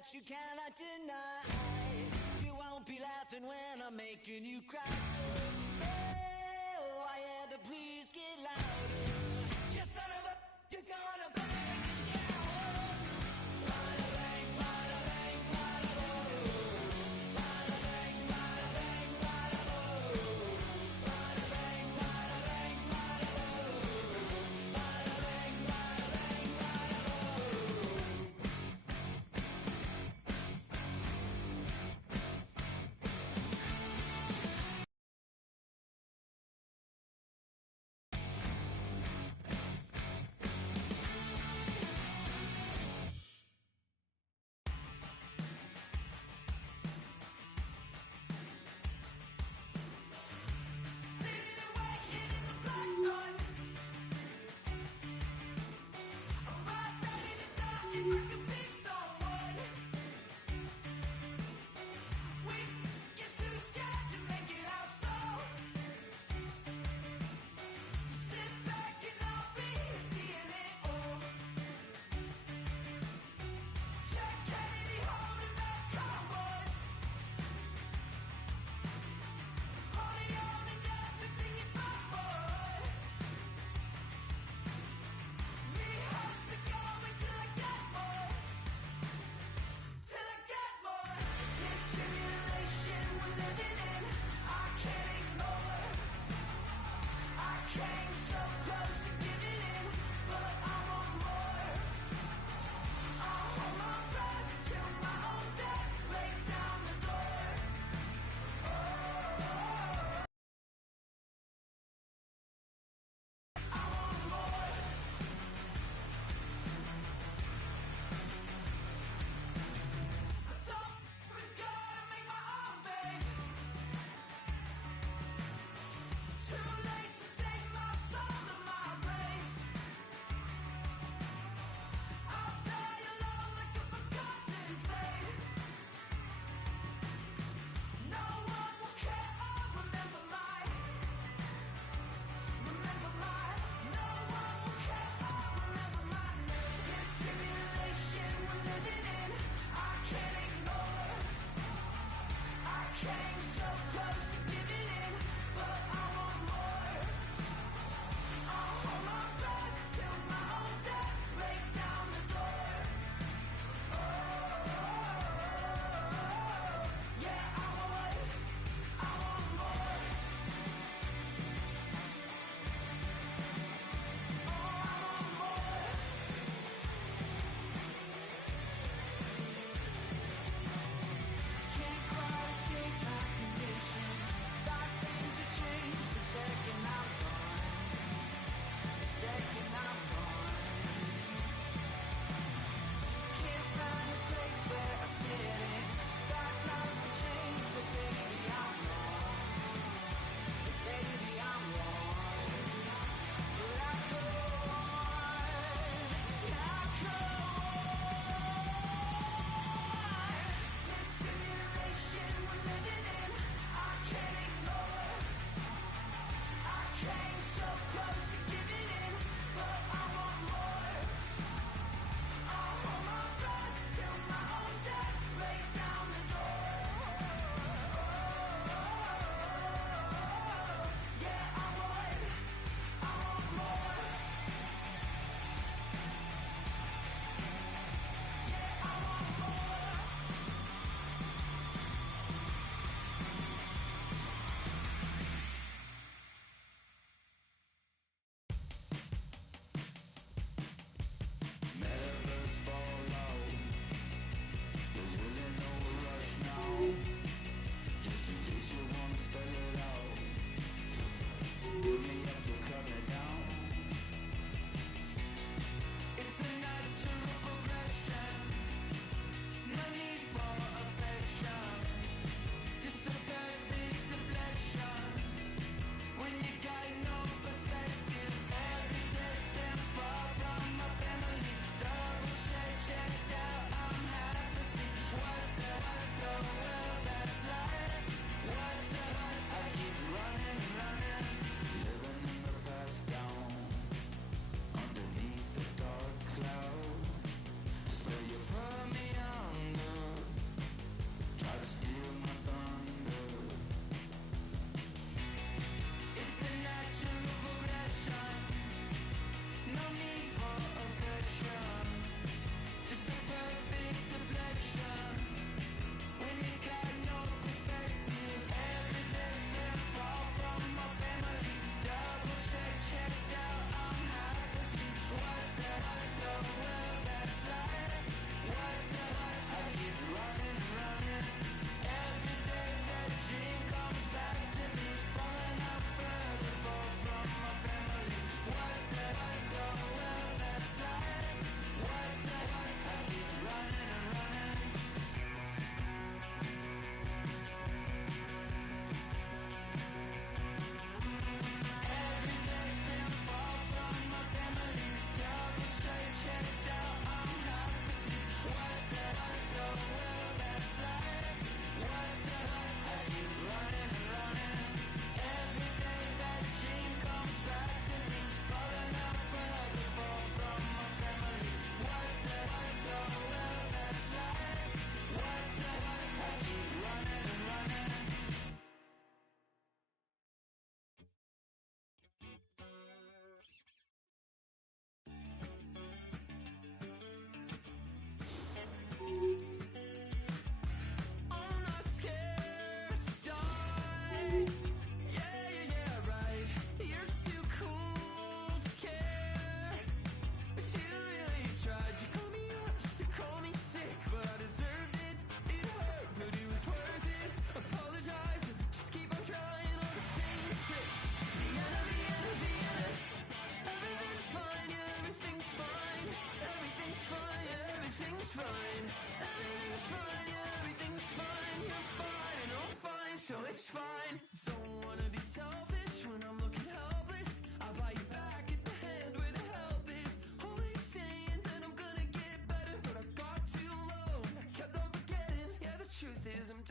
that you cannot deny. You won't be laughing when I'm making you cry. Oh, I hear the please get louder. You son of a, you're gonna bang and cower. Bada bang, bada bang, bada boom. Bada bang, bada bang, bada boom. Bada bang, bada bang, bada boom. Bada bang, bada bang, bada boom.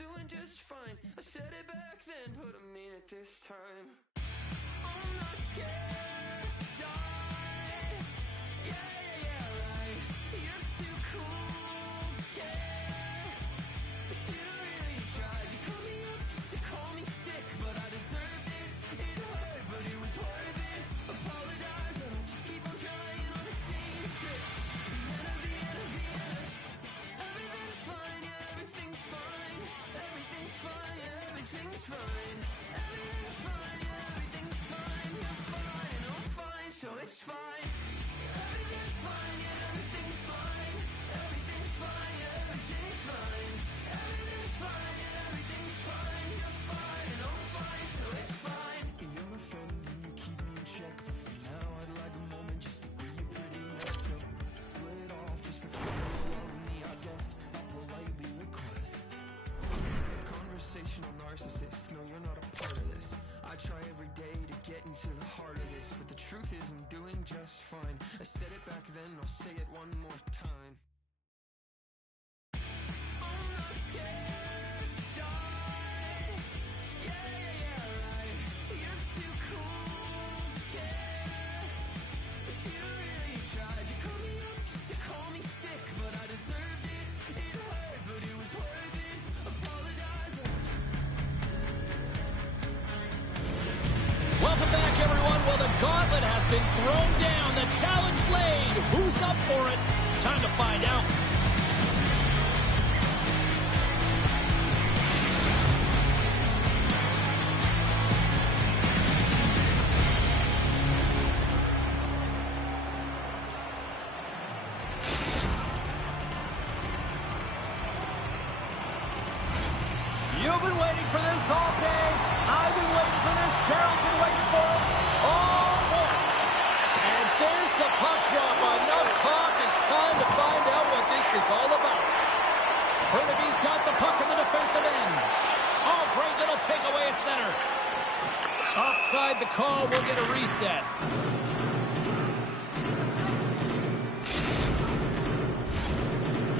doing just fine. I said it back then, but I mean it this time. I'm not scared to die. Yeah, right. You're too cool to care. But you really tried. You called me up just to call me sick, but I deserved it. It hurt, but it was worth it. Apologize, but I'll just keep on trying on the same tricks. Vienna, Vienna, Vienna. Everything's fine, yeah, everything's fine. Everything's fine, yeah, everything's fine. Everything's fine, yeah, everything's fine. You're fine, and I'm fine, so it's fine. Everything's fine, yeah, everything's fine. Everything's fine, yeah, everything's fine. Everything's fine, yeah, everything's fine. You're fine, and I'm fine, so it's fine. You're my friend and you keep me in check, but for now I'd like a moment just to be a pretty mess up. Split off just for trying to love me, I guess I politely request. Conversational narcissist, no, you're not a part of this. I try every day to get into the heart of this, but the truth is I'm doing just fine. I said it back then, I'll say it one more time. I'm not scared to die. Yeah, right. You're too cool to care. But you really tried. You called me up just to call me sick, but I deserved it. It hurt, but it was worth it. Apologize. Welcome back, everyone. Well, the gauntlet has been thrown down. The challenge laid. Who's up for it? Time to find out. You've been waiting for this all day. I've been waiting for this. Cheryl's been waiting for it. Oh, boy. And there's the puck drop. Enough talk. It's time to find out what this is all about. Burnaby's got the puck in the defensive end. Oh, great little takeaway at center. Offside the call. We'll get a reset.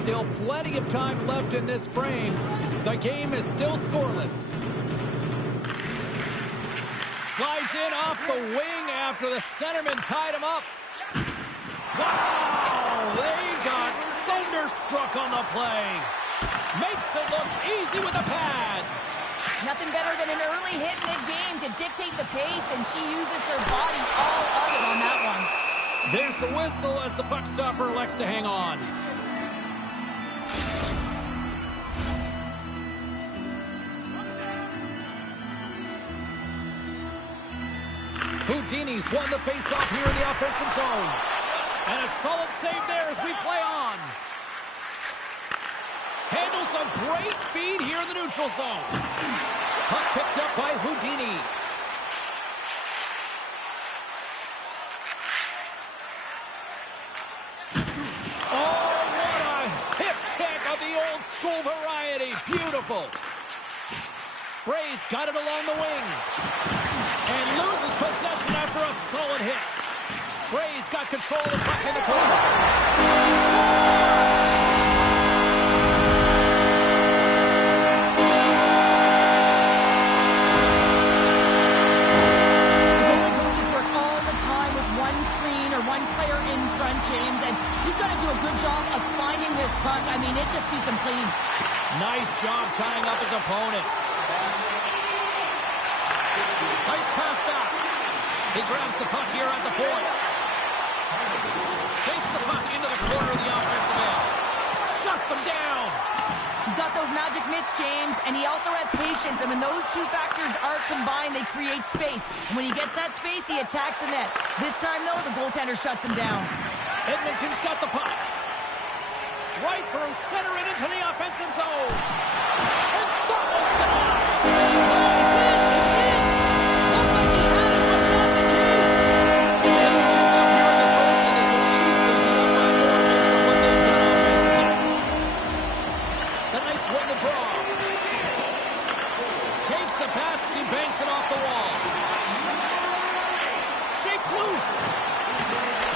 Still plenty of time left in this frame. The game is still scoreless. Slides in off the wing after the centerman tied him up. Wow! They got thunderstruck on the play. Makes it look easy with the pad. Nothing better than an early hit mid-game to dictate the pace, and she uses her body all of it on that one. There's the whistle as the puck stopper elects to hang on. Houdini's won the faceoff here in the offensive zone. And a solid save there as we play on. Handles a great feed here in the neutral zone. Puck picked up by Houdini. Oh, what a hip check of the old school variety. Beautiful. Bray's got it along the wing. And loses possession after a solid hit. Bray's got control of the puck in the corner. The goalie coaches work all the time with one screen or one player in front, James, and he's got to do a good job of finding this puck. I mean, it just beats him clean. Nice job tying up his opponent. Nice pass back. He grabs the puck here at the point. Takes the puck into the corner of the offensive end. Shuts him down. He's got those magic mitts, James, and he also has patience. And when those two factors are combined, they create space. And when he gets that space, he attacks the net. This time, though, the goaltender shuts him down. Edmonton's got the puck. Right through center and into the offensive zone. And that one's denied. It's in. It's in. Looked like he had it, but not the case. Edmonton's up here in the first, and they could easily be up by more based on what they've done offensively. The Knights win the draw. Takes the pass as he banks it off the wall. Shakes loose.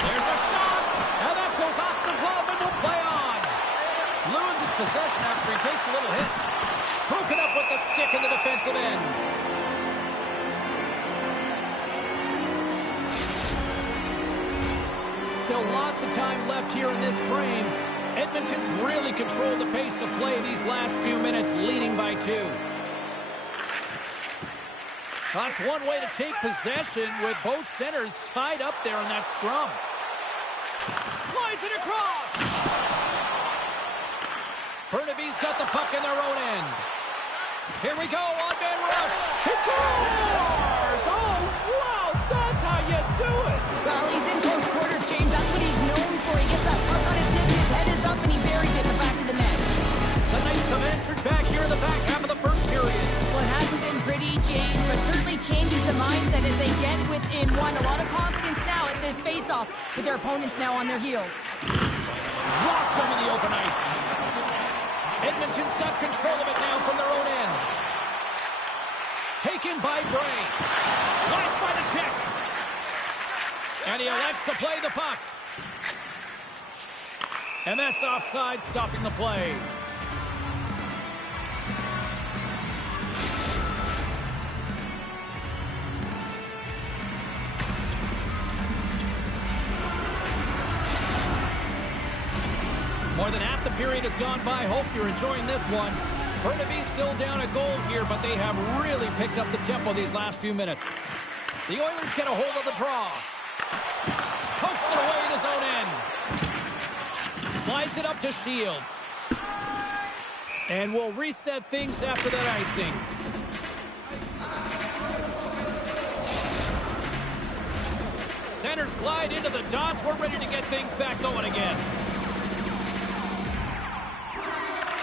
There's a shot, and that goes off the glove and will play on. Loses possession after he takes a little hit. Broken the stick in the defensive end. Still lots of time left here in this frame. Edmonton's really controlled the pace of play these last few minutes, leading by 2. That's one way to take possession with both centers tied up there in that scrum. Slides it across. Burnaby's got the puck in their own end. Here we go, on-man rush. He scores! Oh, wow, that's how you do it. Well, he's in close quarters, James. That's what he's known for. He gets that puck on his hip, his head is up, and he buries it in the back of the net. The Knights have answered back here in the back half of the first period. Well, it hasn't been pretty, James, but certainly changes the mindset as they get within one. A lot of confidence now at this face-off with their opponents now on their heels. Dropped him in the open ice. Edmonton's got control of it now from their own end. Taken by Bray. Watched by the check. And he elects to play the puck. And that's offside, stopping the play. More than half the period has gone by. Hope you're enjoying this one. Burnaby's still down a goal here, but they have really picked up the tempo these last few minutes. The Oilers get a hold of the draw. Pokes it away in his own end. Slides it up to Shields. And we'll reset things after that icing. Centers glide into the dots. We're ready to get things back going again.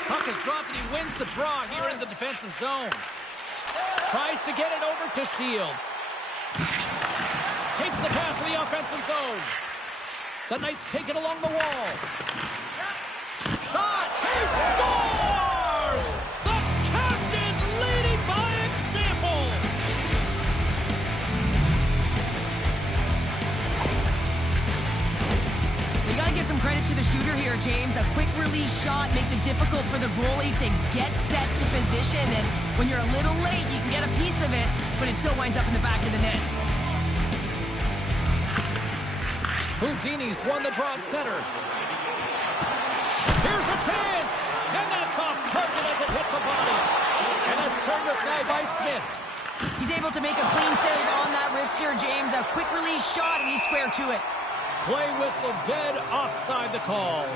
Puck is dropped and he wins the draw here in the defensive zone. Tries to get it over to Shields. Takes the pass to the offensive zone. The Knights take it along the wall. Shot! He scores! The captain leading by example! You got to give some credit to the shooter here, James. A quick release shot makes it difficult for the goalie to get set to position. And when you're a little late, you can get a piece of it, but it still winds up in the back of the net. Houdini's won the draw at center. Here's a chance! And that's off target as it hits a body. And that's turned aside by Smith. He's able to make a clean save on that wrist here, James. A quick release shot, and he's square to it. Play whistle dead, offside the call.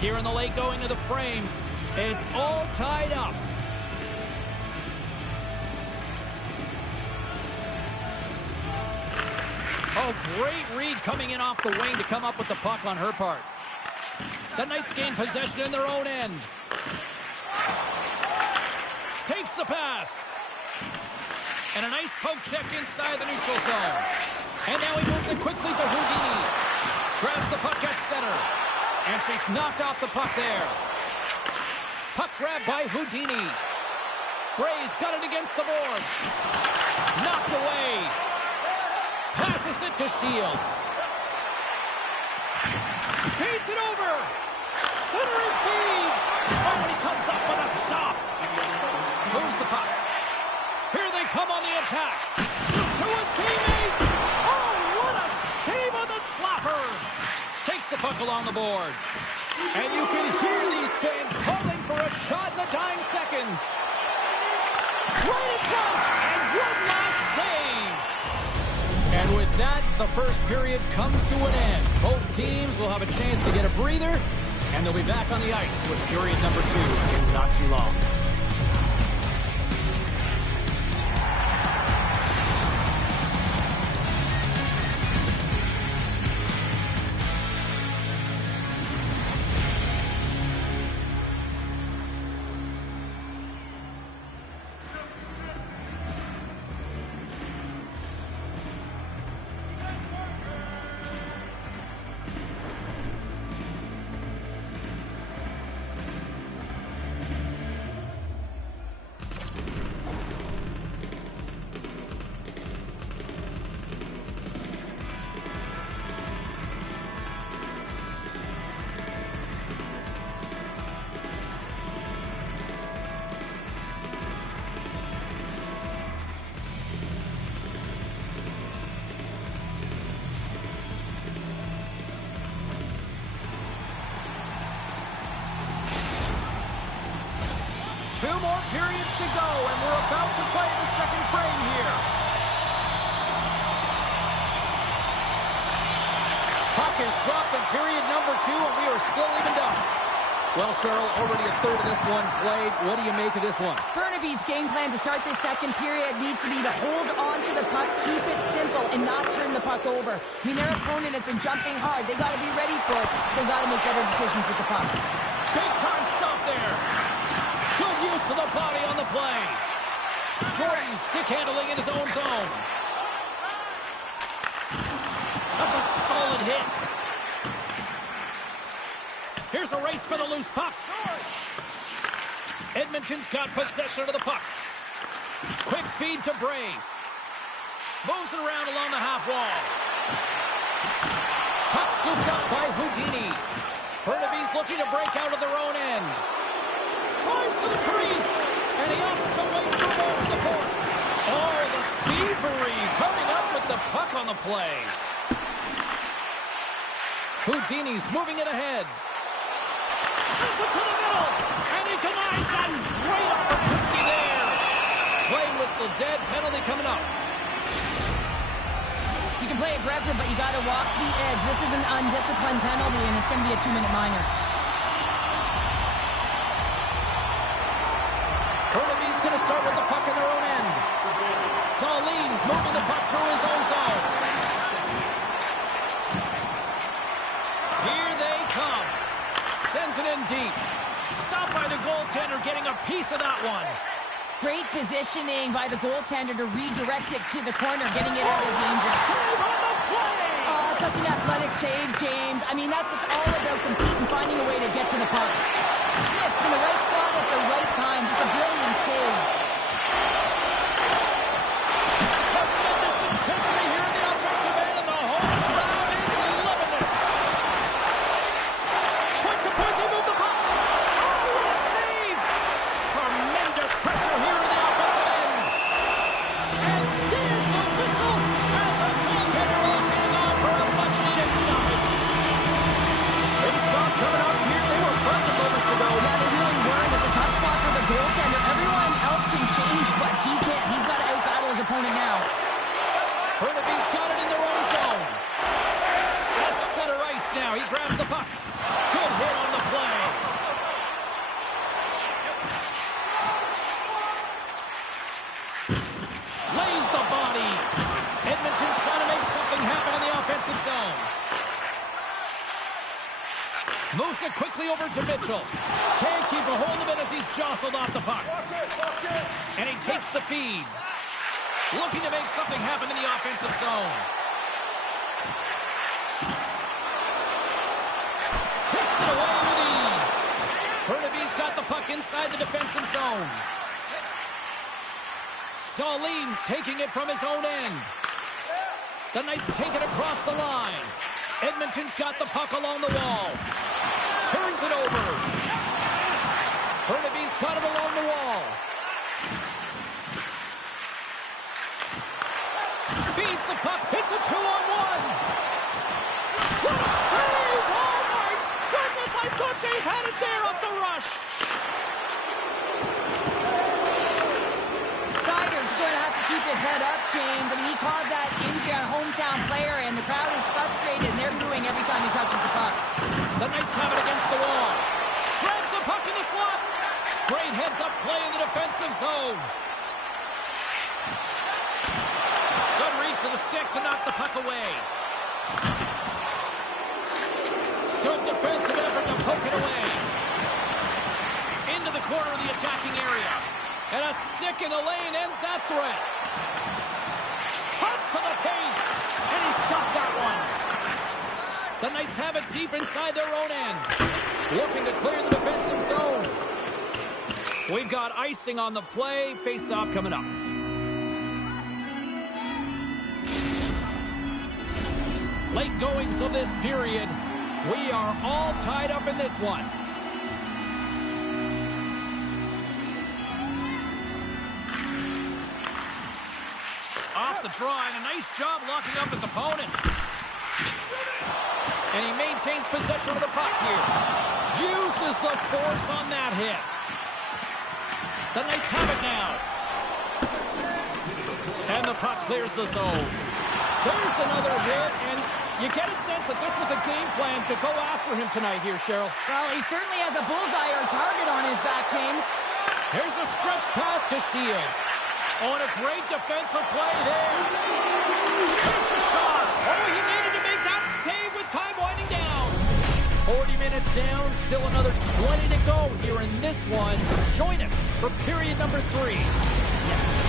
Here in the late going to the frame, it's all tied up. Oh, great read coming in off the wing to come up with the puck on her part. The Knights gain possession in their own end. Takes the pass. And a nice poke check inside the neutral zone. And now he moves it quickly to Houdini. Grabs the puck at center. And she's knocked off the puck there. Puck grab by Houdini. Bray's got it against the boards. Knocked away. Passes it to Shields. Feeds it over. Centering feed. Oh, and he comes up with a stop. Moves the puck. Here they come on the attack. To his teammate. Oh, what a save on the slapper. Takes the puck along the boards. And you can hear these fans calling for a shot in the dying seconds. Right in front. And one last save. And with that, the first period comes to an end. Both teams will have a chance to get a breather, and they'll be back on the ice with period number 2 in not too long. periods to go, and we're about to play the second frame here. Puck is dropped in period number 2, and we are still evened up. Well, Cheryl, already a third of this one played. What do you make of this one? Burnaby's game plan to start this second period needs to be to hold on to the puck, keep it simple, and not turn the puck over. I mean, their opponent has been jumping hard. They got to be ready for it. They got to make better decisions with the puck. Big time stop there. Good use of the body on the play. Jordan stick handling in his own zone. That's a solid hit. Here's a race for the loose puck. Edmonton's got possession of the puck. Quick feed to Bray. Moves it around along the half wall. Puck scooped up by Houdini. Burnaby's looking to break out of their own end. Drives to the crease. And he opts to wait for more support. Oh, the thievery coming up with the puck on the play. Houdini's moving it ahead. Sends it to the middle, and he denies that. Great opportunity there. Play whistle dead, penalty coming up. You can play aggressive, but you got to walk the edge. This is an undisciplined penalty, and it's going to be a 2-minute minor. Burnaby's going to start with the puck in their own end. Darlene's moving the puck through his own zone. Here they come. Sends it in deep. Stopped by the goaltender, getting a piece of that one. Great positioning by the goaltender to redirect it to the corner, getting it out of danger. Save on the play! Oh, such an athletic save, James. I mean, that's just all about competing, finding a way to get to the puck. Smith's in the right spot at the right time. Just a brilliant save. Tremendous intensity here in the offensive end, and the home crowd is loving this. Point to point, they move the puck. Oh, what a save! Tremendous pressure here in the offensive end. And there's a whistle as the goaltender will hang on for a much-needed stoppage. Face-off coming up here. They were present moments ago. Yeah, they really weren't. It's a tough spot for the goaltender. Everyone else can change, but he can't. He's got to out-battle his opponent now. Burnaby's got it in their own zone. That's center ice now. He grabs the puck. Good hit on the play. Lays the body. Edmonton's trying to make something happen in the offensive zone. Moves it quickly over to Mitchell. Can't keep a hold of it as he's jostled off the puck. And he takes the feed. Looking to make something happen in the offensive zone. Kicks it away with ease. Burnaby's got the puck inside the defensive zone. Darlene's taking it from his own end. The Knights take it across the line. Edmonton's got the puck along the wall. Turns it over. Burnaby's got it along the wall. Feeds the puck. Hits a 2-on-1. What a save! Oh, my goodness! I thought they had it there off the rush. Seider's going to have to keep his head up, James. I mean, he caused that injury on a hometown player, and the crowd is frustrated, and they're booing every time he touches the puck. The Knights have it against the wall. Grabs the puck in the slot. Great heads-up play in the defensive zone. Good reach to the stick to knock the puck away. Good defensive effort to poke it away. Into the corner of the attacking area. And a stick in the lane ends that threat. Cuts to the paint. And he's got that one. The Knights have it deep inside their own end. Looking to clear the defensive zone. We've got icing on the play. Face-off coming up. Late goings of this period. We are all tied up in this one. Off the draw, and a nice job locking up his opponent. And he maintains possession of the puck here. Uses the force on that hit. The Knights have it now. And the puck clears the zone. There's another hit, and you get a sense that this was a game plan to go after him tonight here, Cheryl. Well, he certainly has a bullseye or target on his back, James. Here's a stretch pass to Shields. On a great defensive play there. It's a shot. Oh, he needed to make that save with time winding down. 40 minutes down, still another 20 to go here in this one. Join us for period number 3. Yes.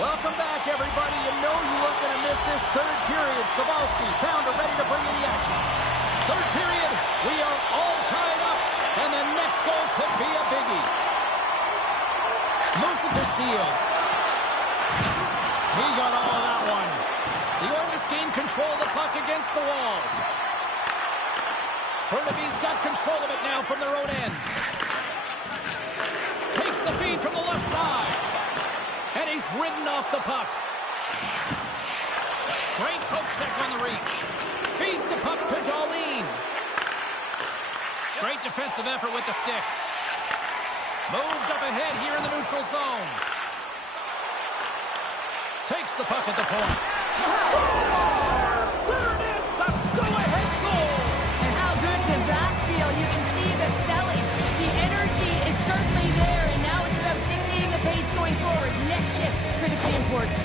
Welcome back, everybody. You know you weren't going to miss this third period. Savalsky, Pounder ready to bring in the action. Third period, we are all tied up, and the next goal could be a biggie. Moves it to Shields. He got all of that one. The Oilers gain control of the puck against the wall. Burnaby's got control of it now from their own end. Takes the feed from the left side. And he's ridden off the puck. Great poke check on the reach. Feeds the puck to Darlene. Great defensive effort with the stick. Moved up ahead here in the neutral zone. Takes the puck at the point. Scores! There it is! The go-ahead goal! And how good does that feel? You can see the selling. The energy is certainly there, and now it's about dictating the pace going forward. Next shift, critically important.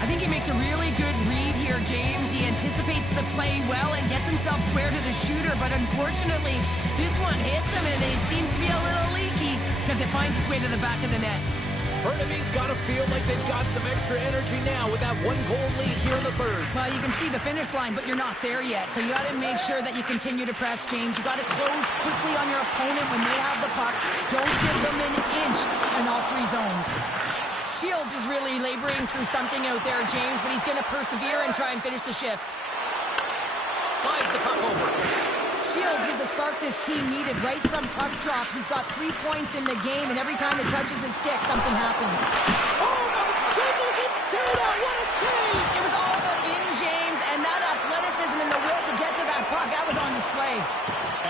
I think he makes a really good read here, James. He anticipates the play well and gets himself square to the shooter, but unfortunately, this one hits him, and it seems to be a little leaky because it finds its way to the back of the net. Burnaby's got to feel like they've got some extra energy now with that one-goal lead here in the third. Well, you can see the finish line, but you're not there yet. So you got to make sure that you continue to press, James. You got to close quickly on your opponent when they have the puck. Don't give them an inch in all 3 zones. Shields is really laboring through something out there, James, but he's going to persevere and try and finish the shift. Slides the puck over. Shields is the spark this team needed right from puck drop. He's got 3 points in the game, and every time it touches his stick, something happens. Oh, my goodness, it stayed out. What a save! It was all about in, James, and that athleticism and the will to get to that puck, that was on display.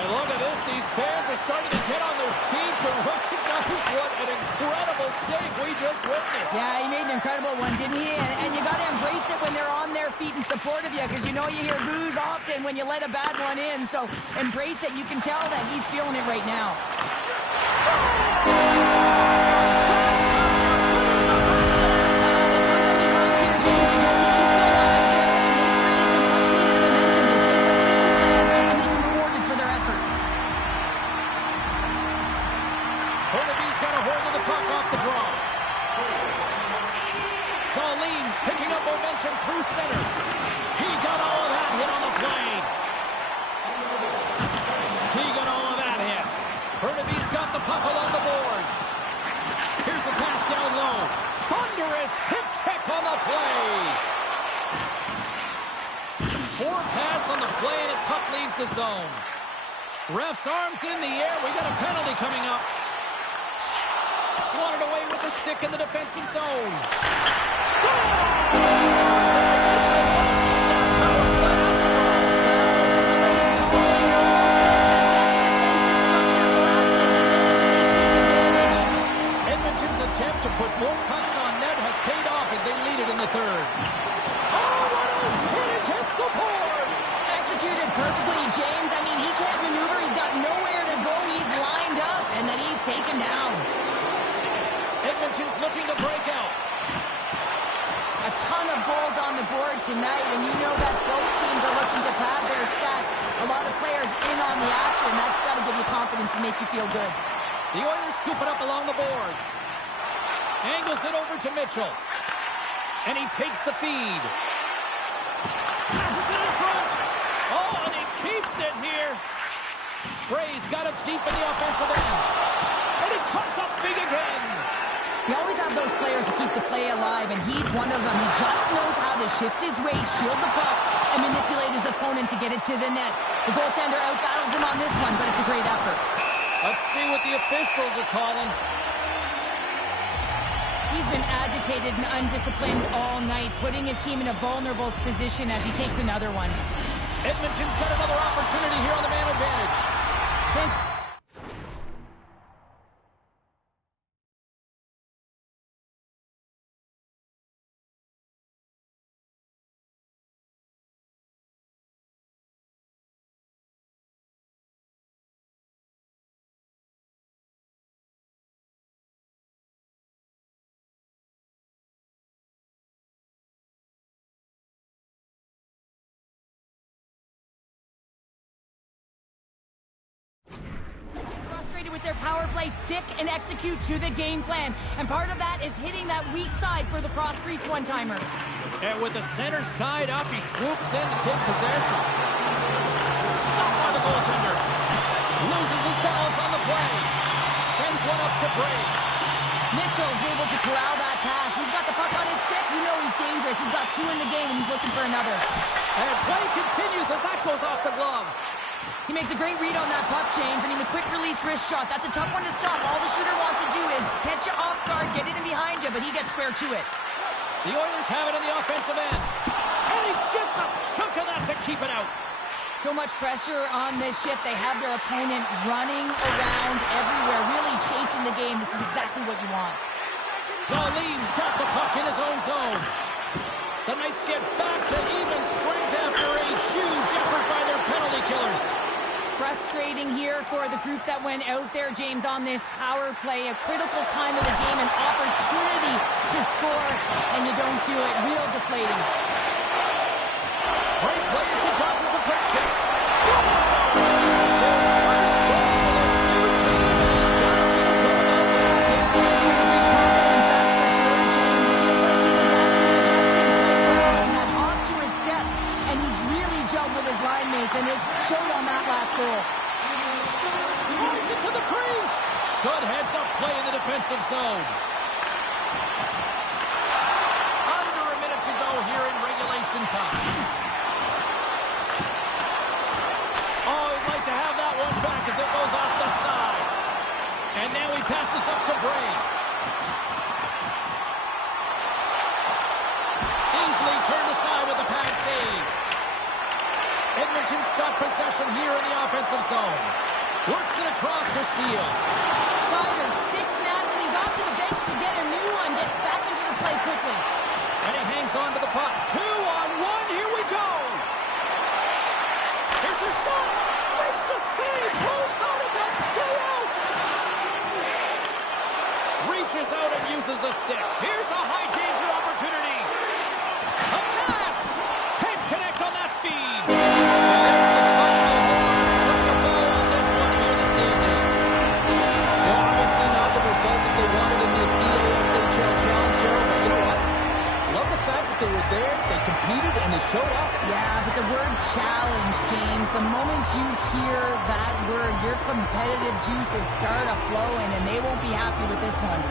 And look at this. These fans are starting to get on their feet to recognize what an incredible save we just witnessed. Yeah, he made an incredible one, didn't he? And you got to embrace it when they're on their feet in support of you, because you know you hear boos often when you let a bad one in. So embrace it. You can tell that he's feeling it right now. Burnaby's got a hold of the puck off the draw. Darlene's picking up momentum through center. He got all of that hit on the play. He got all of that hit. Burnaby's got the puck along the boards. Here's the pass down low. Thunderous hip check on the play. Poor pass on the play, and the puck leaves the zone. Ref's arms in the air. We got a penalty coming up. Swatted away with the stick in the defensive zone. Scores! it perfectly, James. I mean, he can't maneuver. He's got nowhere to go. He's lined up, and then he's taken down. Edmonton's looking to break out. A ton of goals on the board tonight, and you know that both teams are looking to pad their stats. A lot of players in on the action. That's got to give you confidence and make you feel good. The Oilers scoop it up along the boards. Angles it over to Mitchell. And he takes the feed. Passes it in front. Oh, and he keeps it here. Bray's got it deep in the offensive end. And he comes up big again. You always have those players who keep the play alive, and he's one of them. He just knows how to shift his weight, shield the puck, and manipulate his opponent to get it to the net. The goaltender outbattles him on this one, but it's a great effort. Let's see what the officials are calling. He's been agitated and undisciplined all night, putting his team in a vulnerable position as he takes another one. Edmonton's got another opportunity here on the man advantage. With their power play, stick and execute to the game plan. And part of that is hitting that weak side for the cross-crease one-timer. And with the centers tied up, he swoops in to take possession. Stopped by the goaltender. Loses his balance on the play. Sends one up to Bray. Mitchell's able to corral that pass. He's got the puck on his stick. You know he's dangerous. He's got two in the game, and he's looking for another. And play continues as that goes off the glove. He makes a great read on that puck, James. I mean, the quick release wrist shot, that's a tough one to stop. All the shooter wants to do is catch you off guard, get it in behind you, but he gets square to it. The Oilers have it on the offensive end. And he gets a chunk of that to keep it out. So much pressure on this shift. They have their opponent running around everywhere, really chasing the game. This is exactly what you want. Darlene's got the puck in his own zone. The Knights get back to even strength after a huge effort by their penalty killers. Frustrating here for the group that went out there, James, on this power play. A critical time of the game, an opportunity to score, and you don't do it. Real deflating. Great play as she dodges the quick check. Score! His first goal for this new team, and he's got to feel good about that. Confidence, that's for sure, James. It feels like he's adapting and adjusting quite well. He got off to his step, and he's really gelled with his line mates, and it showed on that last goal. Drives it to the crease. Good heads-up play in the defensive zone. Under a minute to go here in regulation time. Oh, he'd like to have that one back as it goes off the side. And now he passes up to Bray. Easily turned aside with the pad save. Edmonton's got possession here in the offensive zone. Works it across to Shields. Saunders stick snaps, and he's off to the bench to get a new one. Gets back into the play quickly. And he hangs on to the puck. 2-on-1, here we go. Here's a shot. Makes the save. Move out of that. Stay out. Reaches out and uses the stick. Here's a high danger opportunity. A pass. Can't connect on that feed. And that's the final horn. Putting a bow on this one here this evening. Well, obviously not the result that they wanted in this EASHL challenge, Cheryl, but you know what? Love the fact that they were there, they competed, and they showed up. Yeah, but the word challenge, James, the moment you hear that word, your competitive juices start a-flowing, and they won't be happy with this one.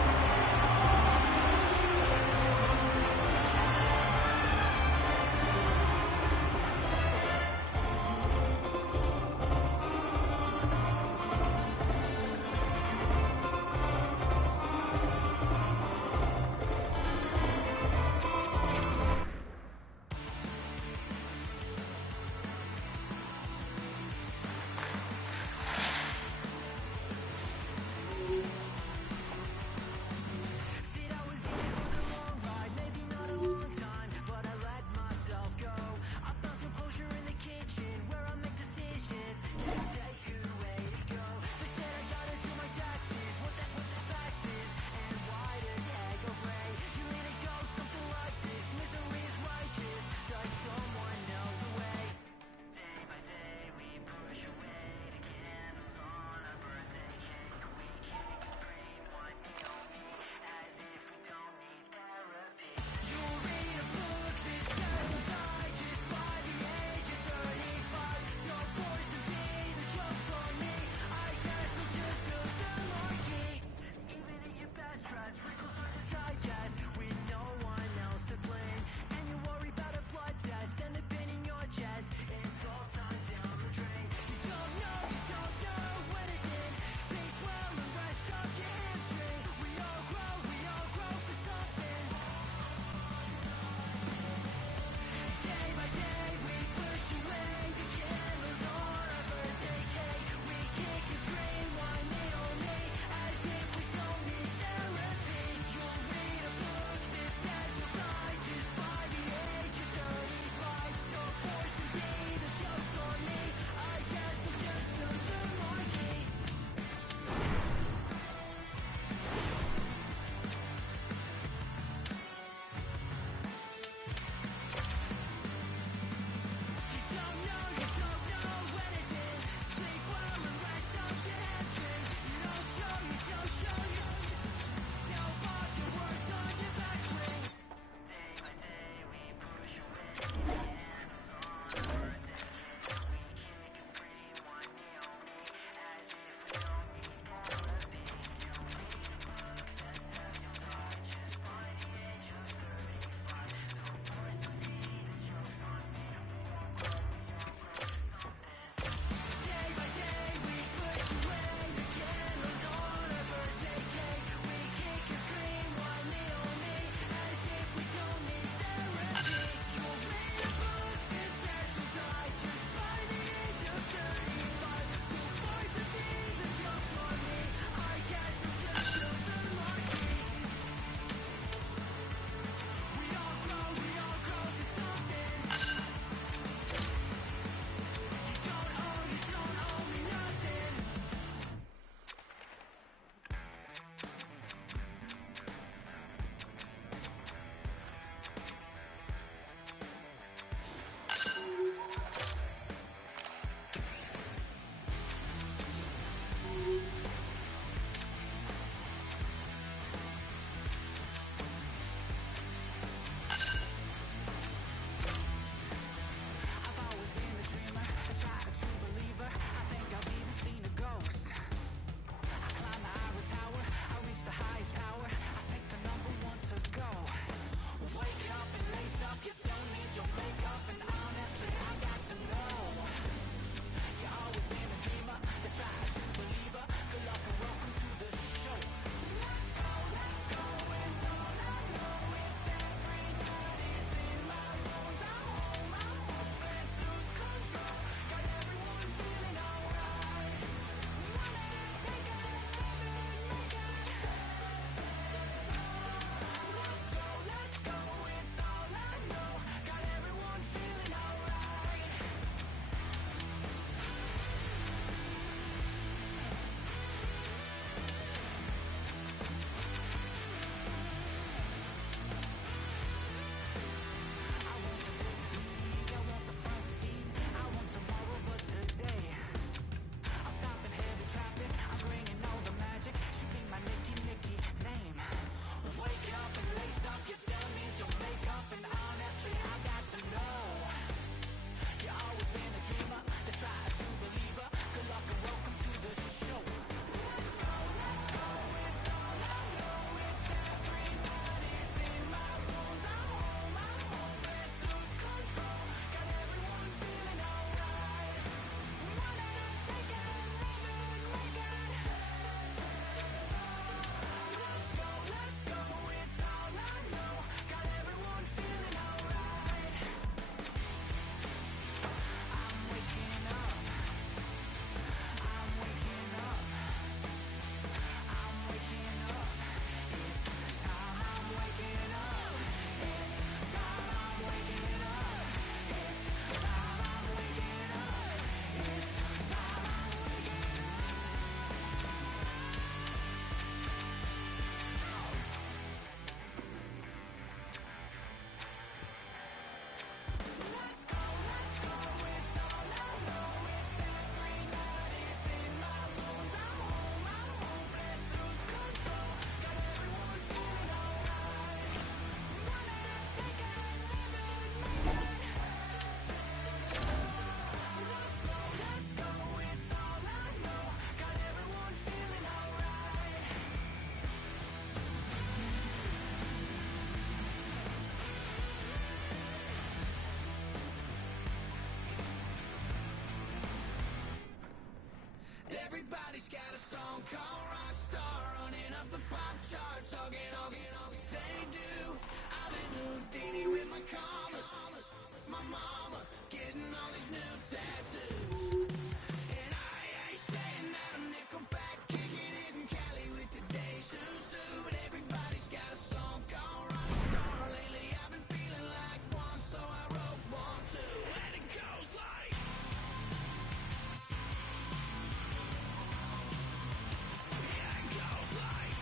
they do. I've been Houdini with my commas. My mama getting all these new tattoos. And I ain't saying that I'm Nickelback, kicking it in Cali with today's Susu. But everybody's got a song called Rockstar. Lately I've been feeling like one, so I wrote one too. And it goes like, yeah, it goes like,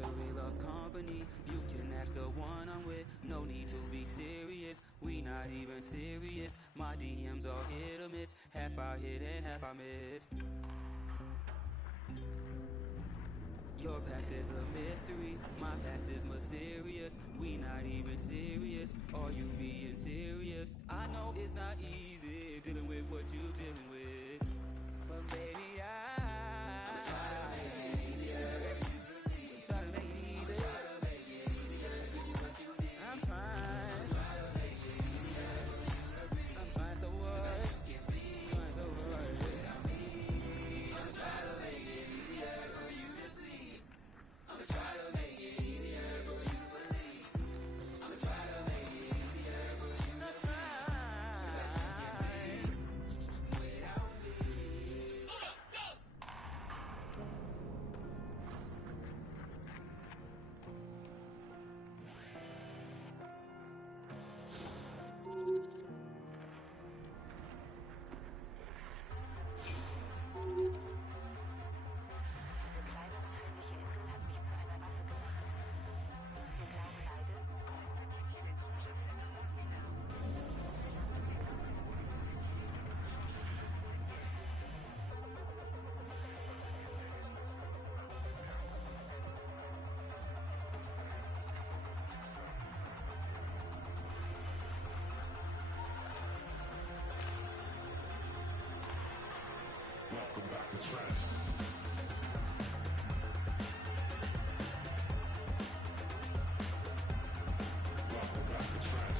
misery loves company. You can ask the one I'm with. No need to be serious. We not even serious. My DMs are hit or miss. Half I hit and half I missed. Your past is a mystery, my past is mysterious. We not even serious, are you being serious? I know it's not easy dealing with what you dealing with, but baby I'ma try to make it easier for you to leave. Try to make it easier. Try to make it easier. Give you what you need. I'm trying. Try to make it easier for you to breathe. I'm trying so hard. You can be. Trying so hard. Without me. I'm trying to make it easier for you to sleep. I'ma try to make it easier for you to believe. I'ma try to make it easier for you to try. That you can be without me. Diese kleine unheimliche Insel hat mich zu einer Waffe gemacht. Wir glauben beide, viele dunkle Welcome back to Trent. Welcome back to Trent.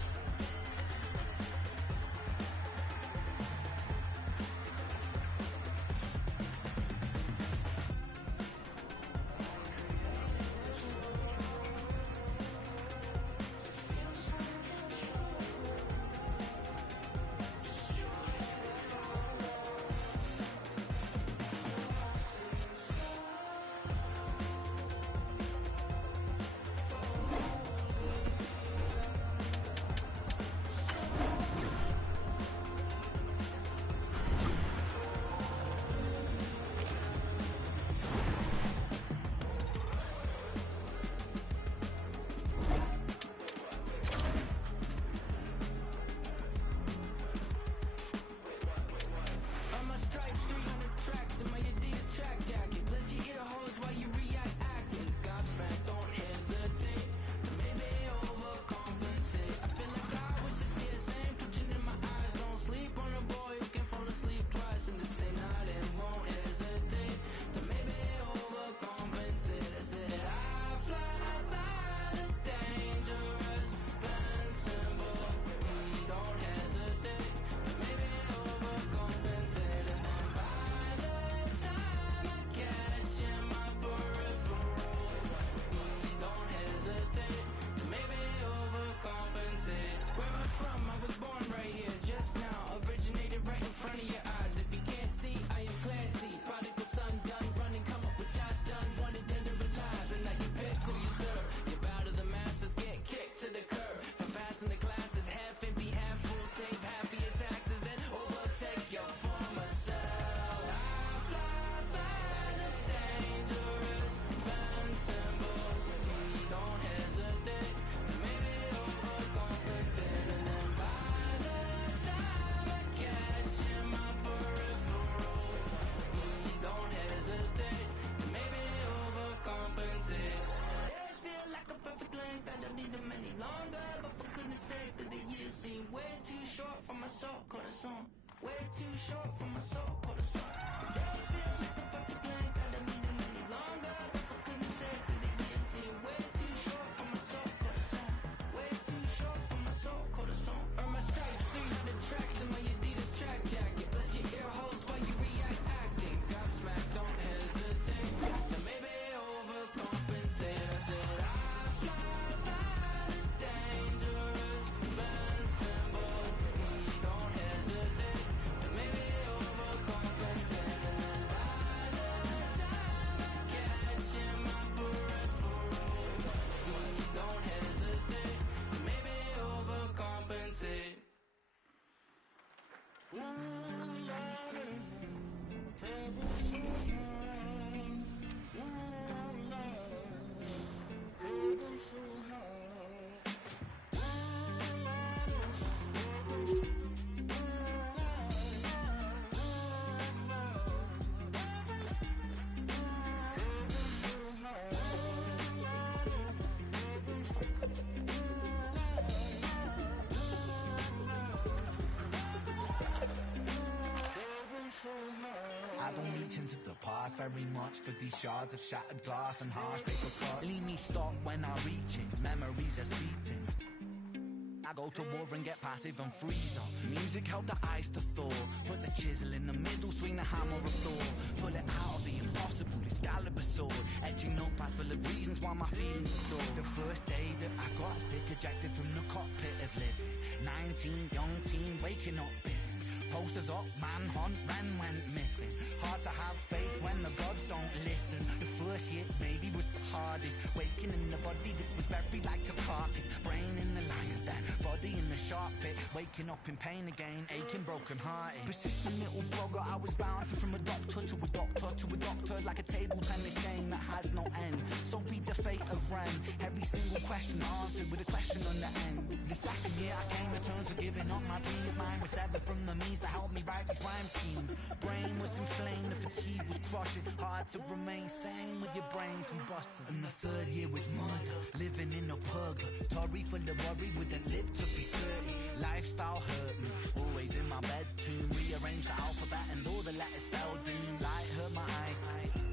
On my stripes, 300 tracks in my Adidas track jacket. Bless your ear holes while you react acting. Gobsmacked, don't hesitate to maybe overcompensate. I feel like I was just here, same twitching in my eyes. Don't sleep on a boy who can fall asleep twice in the same night and won't hesitate to maybe overcompensate. I said I fly by the dangerous band symbol. Don't hesitate to maybe overcompensate. And then by the time I catch in my peripheral, don't hesitate to maybe overcompensate. Where I'm from, I was born right here just now. Originated right in front of your eyes. If you can't see, I am Clancy. Prodigal son, done running, come up with Josh done. Wanted dead or alive, and now you pick who you serve. You bow to the masses, get kicked to the curb. For passing the classes, half empty, half full. Save half of your taxes, then overtake your former self. I fly by the dangerous band symbol. Don't hesitate to maybe overcompensate. And then by the time I catch in my peripheral, don't hesitate to maybe overcompensate. Days feel like a perfect length, I don't need them any longer. But for goodness sake, the years seem way too short for my soul, corazón. Way too short for my soul, corazón. Days feel like a perfect length, I don't need them any longer. But for goodness sake, the years seem way too short for my soul, corazón. Way too short for my soul, corazón. Earn my stripes, 300 tracks in my Adidas track jacket. Bless your ear holes while you react acting. Gobsmacked, don't hesitate to maybe overcompensate. I said I fly by the dangerous band symbol. Don't hesitate to maybe overcompensate. And then by the time I catch in my peripheral, don't hesitate to maybe overcompensate. ask very much for these shards of shattered glass and harsh paper cuts. Leave me stop when I reach it, memories are seeping. I go to war and get passive and freeze up. Music help the ice to thaw. Put the chisel in the middle, swing the hammer of Thor. Pull it out of the impossible, Excalibur sword. Etching notepads full of reasons why my feelings are sore. The first day that I got sick, ejected from the cockpit of living. 19, young teen, waking up bitter. Posters up, manhunt, ran, went missing. Hard to have faith when the gods don't listen. The first hit maybe was the hardest. Waking in the body that was buried like a carcass. Brain in the lion's den, body in the sharp pit. Waking up in pain again, aching, broken hearted. Persistent little blogger, I was bouncing from a doctor to a doctor to a doctor. Like a table tennis game that has no end. So be the fate of Ren. Every single question answered with a question on the end. The second year I came to terms with giving up my dreams. Mine was severed from the means to help me write these rhyme schemes. Brain was inflamed, the fatigue was crushing. Hard to remain sane with your brain combusting. And the third year was murder, living in a purgatory full of worry. Wouldn't live to be 30. Lifestyle hurt me, always in my bed tomb. Rearrange the alphabet and all the letters spell doom. Light hurt my eyes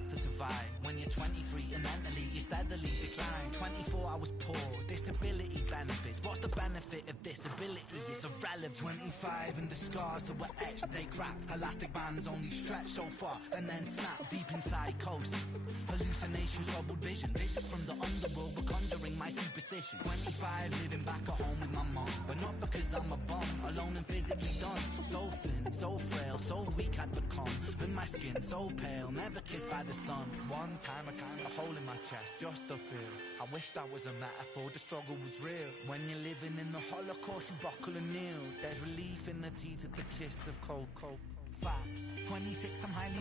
to survive. When you're 23 and mentally you steadily decline. 24 I was poor, disability benefits. What's the benefit of disability? It's irrelevant. 25 and the scars that were etched, they crack. Elastic bands only stretch so far and then snap. Deep in psychosis, hallucinations, troubled vision. Visits from the underworld were conjuring my superstition. 25 living back at home with my mom, but not because I'm a bum. Alone and physically done. So thin, so frail, so weak I'd become. And my skin so pale, never kissed by the sun. One time I timed a hole in my chest just to feel. I wish that was a metaphor, the struggle was real. When you're living in the Holocaust, you buckle and kneel. There's relief in the teeth of the kiss of cold. Facts. 26, I'm highly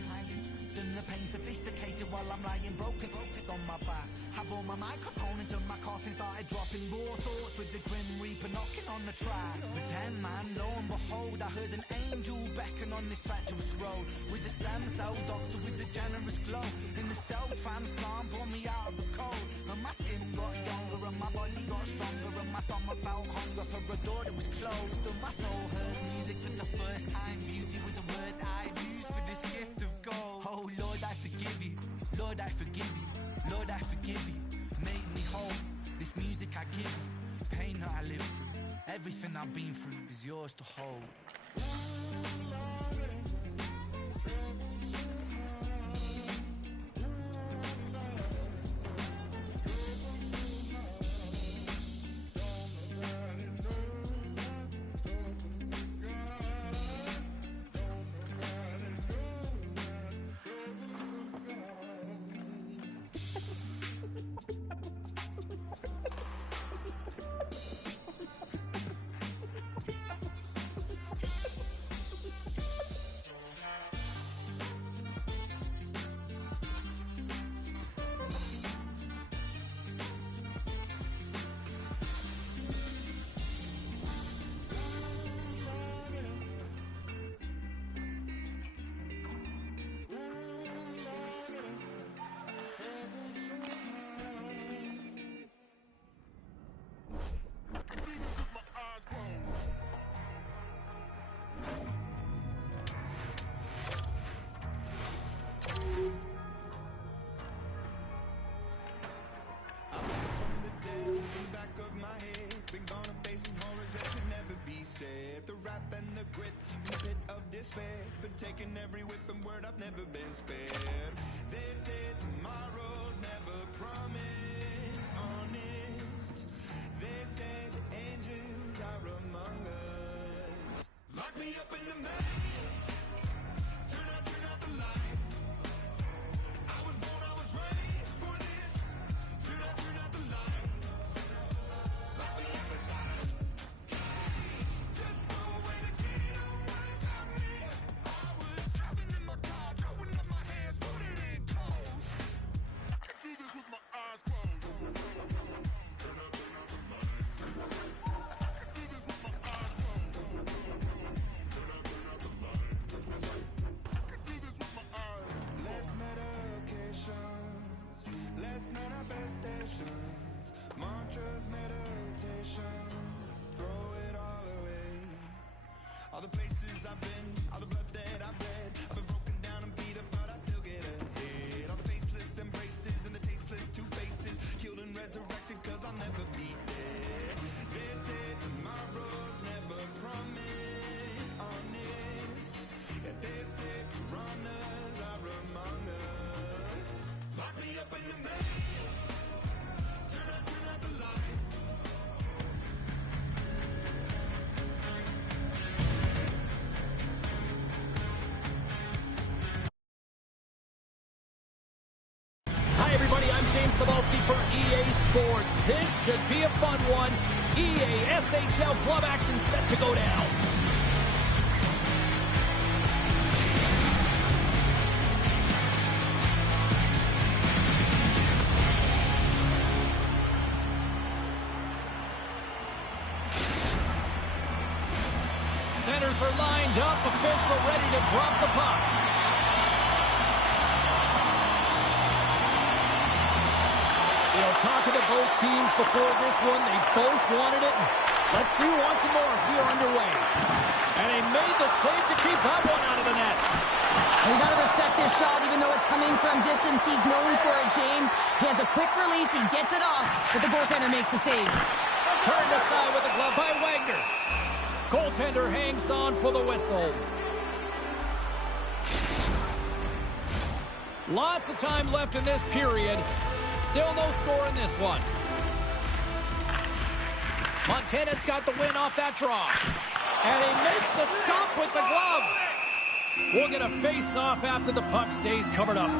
done the pain sophisticated while I'm lying broken on my back. Have all my microphone until my coffin started dropping. Raw thoughts with the grim reaper knocking on the track. But then, man, lo and behold, I heard an angel beckon on this treacherous road. Was a stem cell doctor with a generous glow. In the cell transplant, brought me out of the cold. And my skin got younger and my body got stronger. And my stomach felt hunger for a door that was closed. And my soul heard music for the first time. Beauty was a word I'd use for this gift of gold. Oh Lord, I forgive you. Lord, I forgive you. Lord, I forgive you. Make me whole. This music I give you. Pain that I live through. Everything I've been through is yours to hold. Taking every whip and word, I've never been spared. They say tomorrow's never promised, honest. They say the angels are among us. Lock me up in the maze. Turn out the lights. I was born, I was raised for this. Turn out the lights. Lock me up inside a cage. Just throw away the key, don't worry about me. Driving in my car, throwing up my hands, rooted in coals. I can do this with my eyes closed. Turn out the light. I can do this with my eyes closed. Turn out the light. I can do this with my eyes. Less medications, less manifestations, mantras, meditation. Throw it all away. All the places I've been, all the blood that I've bled. I've been broken down and beat up, but I still get ahead. Cebulski for EA Sports. This should be a fun one. EA SHL club action set to go down. Centers are lined up. Official ready to drop the puck. You know, talking to both teams before this one, they both wanted it. Let's see who wants it more as we are underway. And they made the save to keep that one out of the net. You got to respect this shot, even though it's coming from distance. He's known for it, James. He has a quick release. He gets it off, but the goaltender makes the save. Turned aside with the glove by Wagner. Goaltender hangs on for the whistle. Lots of time left in this period. Still no score in this one. Montana's got the win off that draw. And he makes a stop with the glove. We'll get a face-off after the puck stays covered up.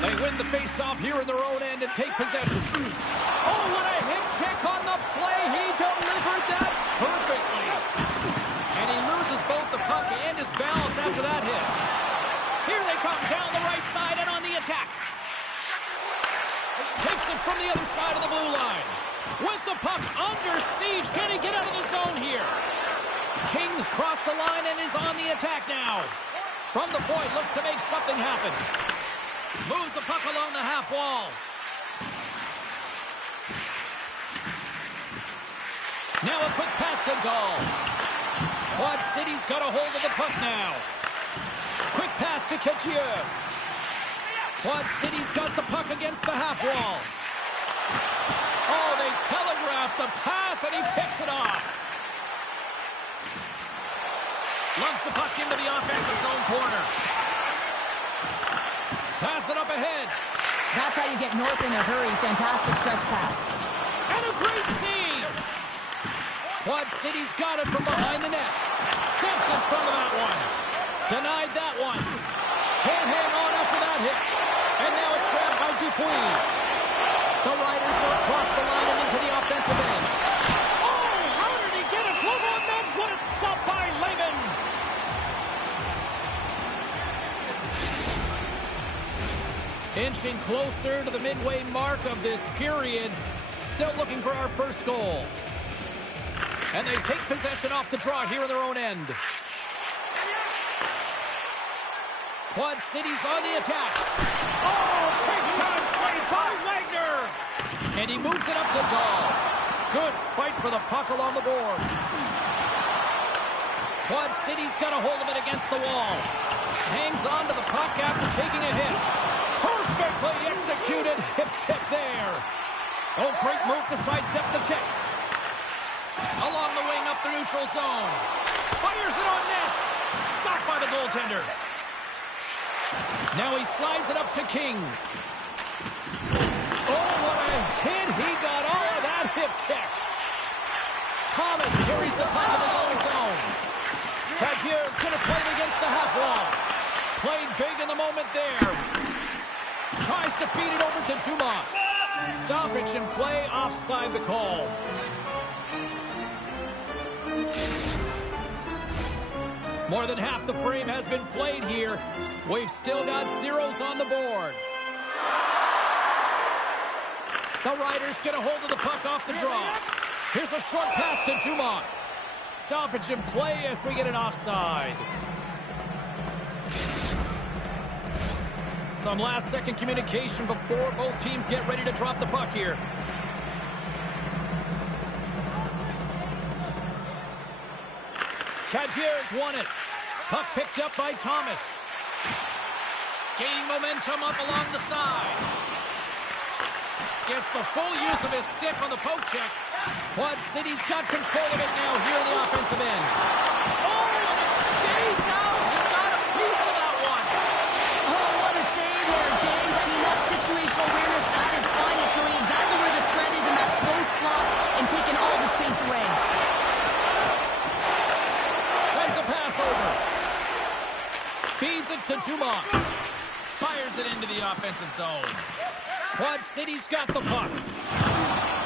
They win the face-off here in their own end and take possession. Oh, what a hip check on the play. He delivered that perfectly. And he loses both the puck and his balance after that hit. Here they come down the right side and on the attack. Takes it from the other side of the blue line. With the puck under siege. Can he get out of the zone here? Kings crossed the line and is on the attack now. From the point, looks to make something happen. Moves the puck along the half wall. Now a quick pass to Dahl. Quad City's got a hold of the puck now. Quick pass to Couture. Quad City's got the puck against the half wall. Oh, they telegraphed the pass and he picks it off. Lugs the puck into the offensive zone corner. Pass it up ahead. That's how you get north in a hurry. Fantastic stretch pass. And a great save. Quad City's got it from behind the net. Steps in front of that one. Denied that one. Can't hang on after that hit. And now it's grabbed by Dupuis. The Riders are across the line and into the offensive end. Oh, how did he get a glove on that? What a stop by Lehman. Inching closer to the midway mark of this period. Still looking for our first goal. And they take possession off the draw here in their own end. Quad City's on the attack. Oh, big time save by Wagner. And he moves it up to Dahl. Good fight for the puck along the boards. Quad City's got a hold of it against the wall. Hangs on to the puck after taking a hit. Perfectly executed hip check there. Oh, great move to sidestep the check. Along the wing up the neutral zone. Fires it on net. Stopped by the goaltender. Now he slides it up to King. Oh, what a hit. He got all of that hip check. Thomas carries the puck in his own zone. Cagier's going to play it against the half wall. Played big in the moment there. Tries to feed it over to Dumont. Stoppage in play, offside the call. More than half the frame has been played here. We've still got zeros on the board. The Riders get a hold of the puck off the draw. Here's a short pass to Dumont. Stoppage in play as we get it offside. Some last-second communication before both teams get ready to drop the puck here. Cagier's won it. Puck picked up by Thomas. Gaining momentum up along the side. Gets the full use of his stick on the poke check. Quad City's got control of it now here in the offensive end. Oh, and it stays out. He got a piece of that one. Oh, what a save there, James. I mean, that's situational awareness at its finest, knowing exactly where the threat is in that slow slot and taking all the space away. Gives it to Dumont. Fires it into the offensive zone. Quad City's got the puck.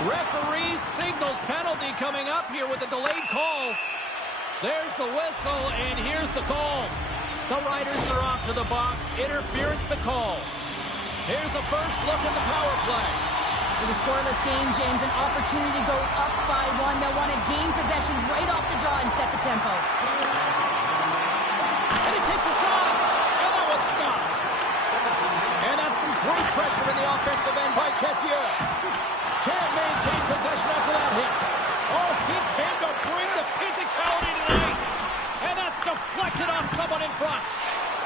Referee signals penalty coming up here with a delayed call. There's the whistle, and here's the call. The Riders are off to the box. Interference the call. Here's the first look at the power play. With a scoreless game, James, an opportunity to go up by one. They'll want to gain possession right off the draw and set the tempo. And he takes a shot, and that was stopped. And that's some great pressure in the offensive end by Kettier. Can't maintain possession after that hit. Oh, he came to bring the physicality tonight. And that's deflected off someone in front.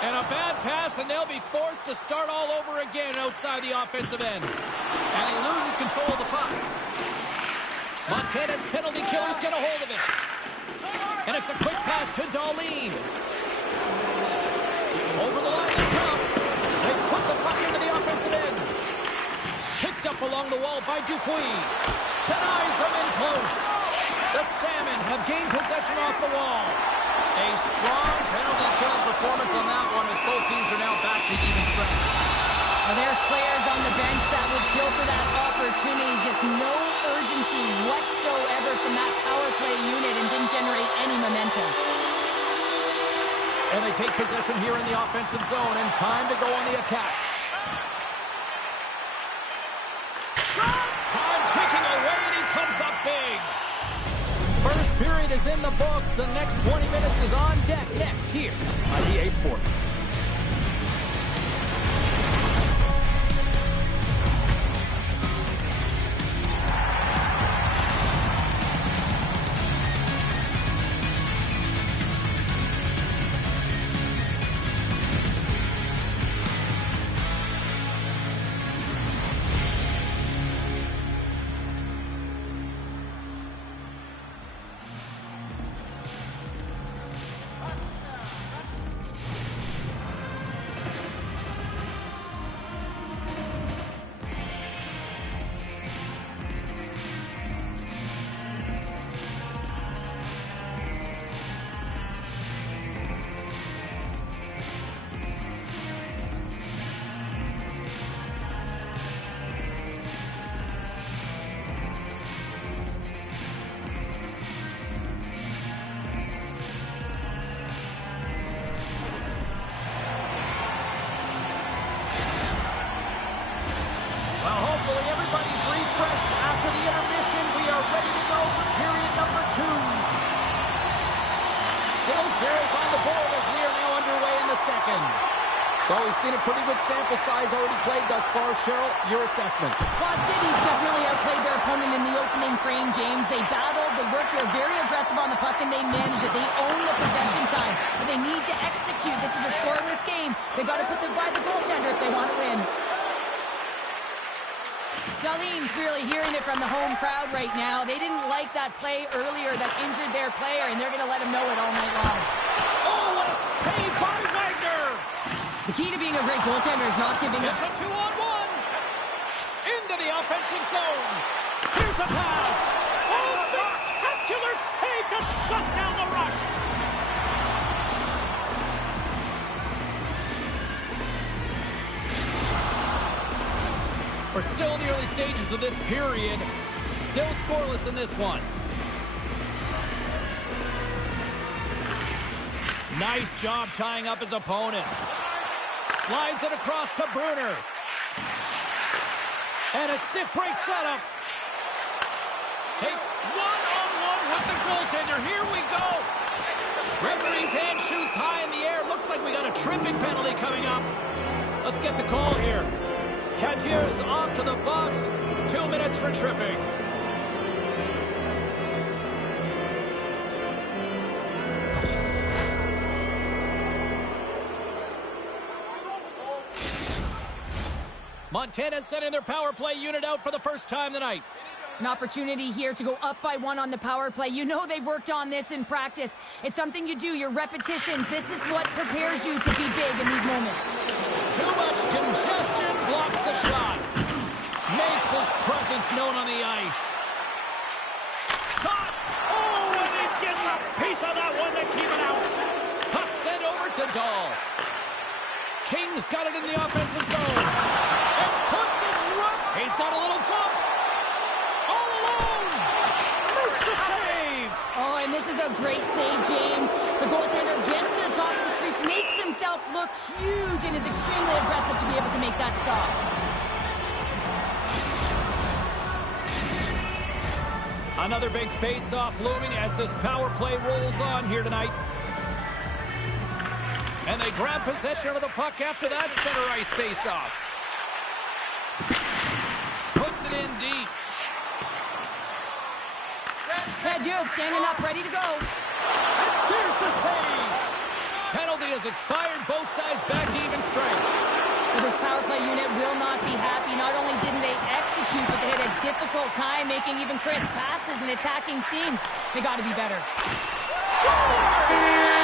And a bad pass, and they'll be forced to start all over again outside the offensive end. And he loses control of the puck. Montana's penalty killers get a hold of it. And it's a quick pass to Darlene. Over the line they come. They put the puck into the offensive end. Picked up along the wall by Dupuis. Denies him in close. The Salmon have gained possession off the wall. A strong penalty-killing performance on that one as both teams are now back to even strength. Well, there's players on the bench that would kill for that opportunity. Just no urgency whatsoever from that power play unit and didn't generate any momentum. And they take possession here in the offensive zone and time to go on the attack. Time ticking away and he comes up big. First period is in the books. The next 20 minutes is on deck next here on EA Sports. So we've seen a pretty good sample size already played thus far. Cheryl, your assessment. Quad City's definitely outplayed their opponent in the opening frame, James. They battled, they worked, they're very aggressive on the puck, and they managed it. They own the possession time, but they need to execute. This is a scoreless game. They got to put their by the goaltender if they want to win. Darlene's really hearing it from the home crowd right now. They didn't like that play earlier that injured their player, and they're going to let him know it all night long. Oh, what a save by Wagner! The key to being a great goaltender is not giving up. It's a 2-on-1. Into the offensive zone. Here's a pass. Oh, spectacular save to shut down the rush. We're still in the early stages of this period. Still scoreless in this one. Nice job tying up his opponent. Slides it across to Bruner. And a stiff break setup. Take one-on-one with the goaltender. Here we go. Referee's hand shoots high in the air. Looks like we got a tripping penalty coming up. Let's get the call here. Cadieux is off to the box. 2 minutes for tripping. Montana's sending their power play unit out for the first time tonight. An opportunity here to go up by one on the power play. You know they've worked on this in practice. It's something you do, your repetitions. This is what prepares you to be big in these moments. Too much congestion blocks the shot. Makes his presence known on the ice. Shot! Oh, and he gets a piece of that one to keep it out. Puck sent over to Dahl. King's got it in the offensive zone. And puts it right. He's got a little jump. All alone. Makes the save. Oh, and this is a great save, James. The goaltender gets to the top of the streets, makes himself look huge, and is extremely aggressive to be able to make that stop. Another big face-off looming as this power play rolls on here tonight. And they grab possession of the puck after that center ice face-off. Puts it in deep. Cadieux standing up, ready to go. And there's the save. Penalty has expired. Both sides back to even strength. Well, this power play unit will not be happy. Not only didn't they execute, but they had a difficult time making even crisp passes and attacking seams. They got to be better. Scores!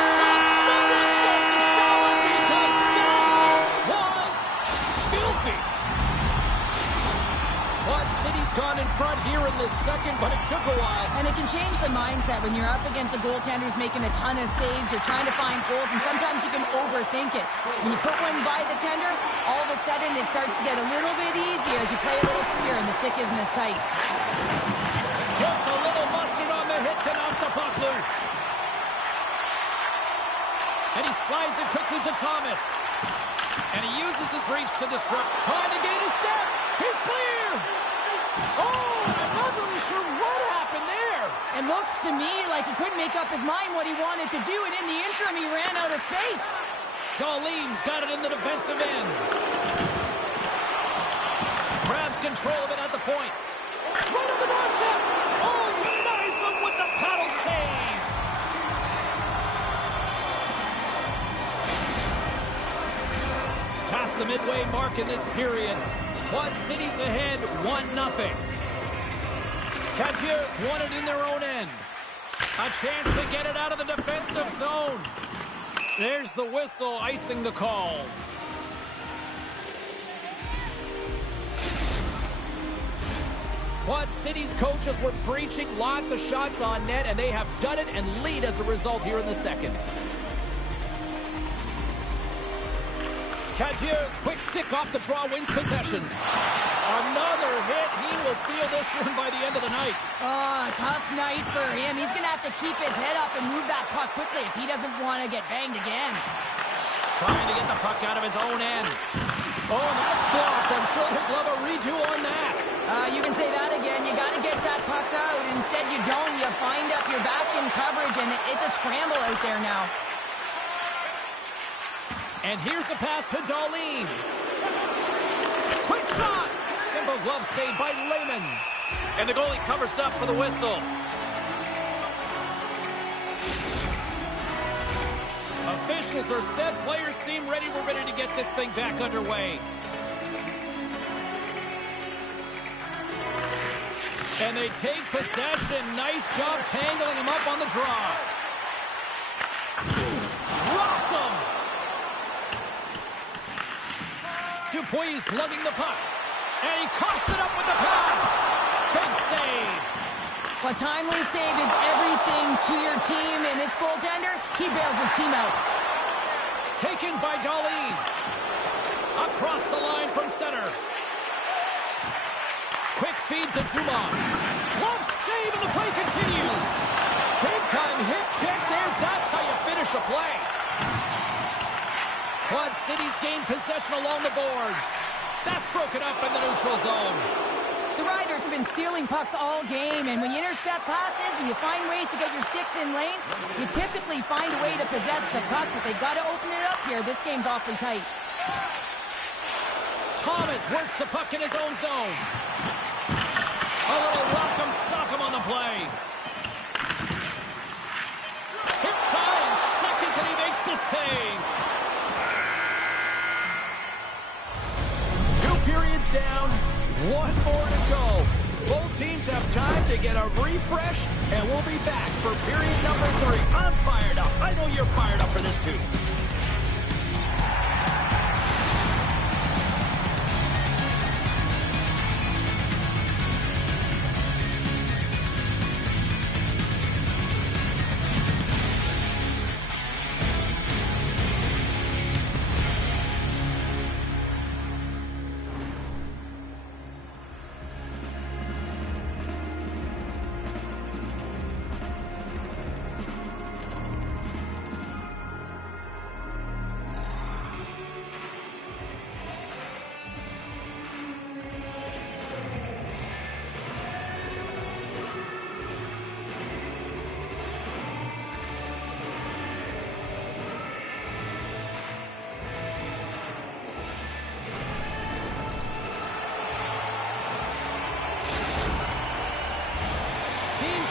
Someone start the shower because that was filthy. Quad City's gone in front here in the second, but it took a while. And it can change the mindset when you're up against a goaltender who's making a ton of saves. You're trying to find holes, and sometimes you can overthink it. When you put one by the tender, all of a sudden it starts to get a little bit easier as you play a little freer and the stick isn't as tight. Gets a little mustard on the hit to knock the puck loose. And he slides it quickly to Thomas. And he uses his reach to disrupt, trying to gain a step. He's clear! Oh, I'm not really sure what happened there. It looks to me like he couldn't make up his mind what he wanted to do, and in the interim he ran out of space. Darlene's got it in the defensive end. Grabs control of it at the point. Right on the doorstep. Oh, denies him with the paddle save. Past the midway mark in this period. Quad City's ahead 1-0. Cadieux won it in their own end. A chance to get it out of the defensive zone. There's the whistle, icing the call. Quad City's coaches were preaching lots of shots on net, and they have done it and lead as a result here in the second. Cadieux' quick stick off the draw wins possession. Another hit. He will feel this one by the end of the night. Oh, tough night for him. He's going to have to keep his head up and move that puck quickly if he doesn't want to get banged again. Trying to get the puck out of his own end. Oh, that's blocked. I'm sure he'd love a redo on that. You can say that again. You got to get that puck out. Instead, you don't. You find up your back in coverage, and it's a scramble out there now. And here's a pass to Darlene. Quick shot! Simple glove save by Lehman. And the goalie covers up for the whistle. Officials are set. Players seem ready. We're ready to get this thing back underway. And they take possession. Nice job tangling him up on the draw. Rocked him. Dupuis lugging the puck. And he coughs it up with the pass. Big save. A timely save is everything to your team, and this goaltender, he bails his team out. Taken by Darlene. Across the line from center. Quick feed to Dumont. Glove save, and the play continues. Big time hit check there. That's how you finish a play. Quad City's gained possession along the boards. That's broken up in the neutral zone. The Riders have been stealing pucks all game, and when you intercept passes and you find ways to get your sticks in lanes, you typically find a way to possess the puck, but they've got to open it up here. This game's awfully tight. Thomas works the puck in his own zone. A little rock'em sock'em on the play. Hit time, seconds, and he makes the save. Periods down, one more to go. Both teams have time to get a refresh, and we'll be back for period number 3. I'm fired up. I know you're fired up for this too.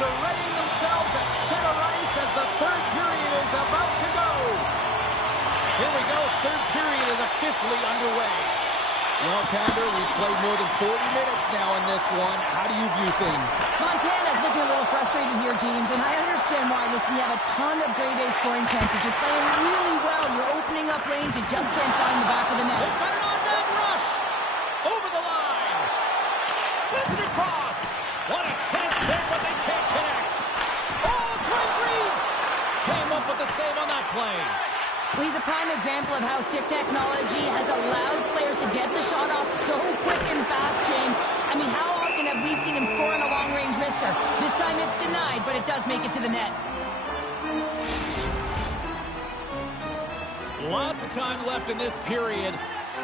are readying themselves at center ice as the third period is about to go. Here we go. Third period is officially underway. Well, Pander, we've played more than 40 minutes now in this one. How do you view things? Montana's looking a little frustrated here, James, and I understand why. Listen, you have a ton of grade A scoring chances. You're playing really well. You're opening up lanes. You just can't find the back of the net. They've got an on-man rush. Over the line. Sends it across. What a chance there, but they can't connect. Oh, great read. Came up with the save on that play. Well, he's a prime example of how stick technology has allowed players to get the shot off so quick and fast, James. I mean, how often have we seen him score on a long-range wrister? This time it's denied, but it does make it to the net. Lots of time left in this period.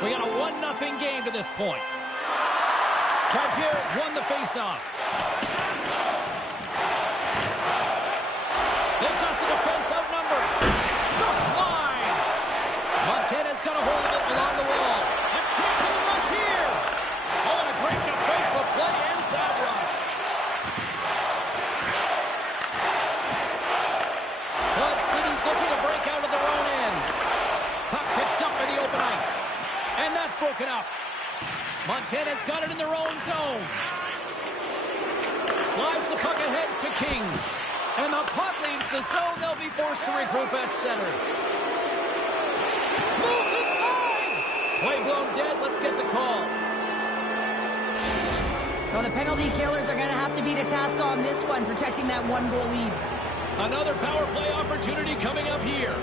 We got a 1-0 game to this point. Cagier's won the faceoff. They've got the defense outnumbered. Just line. Montana's got a hold of it along the wall. A chance on the rush here. Oh, and a great defensive play ends that rush. Flood City's looking to break out of their own end. Puck picked up in the open ice. And that's broken up. Montana's got it in their own zone. Slides the puck ahead to King. And the puck leaves the zone. They'll be forced to regroup at center. Moves inside. Play blown dead. Let's get the call. Well, the penalty killers are going to have to beat a task on this one, protecting that one-goal lead. Another power play opportunity coming up here.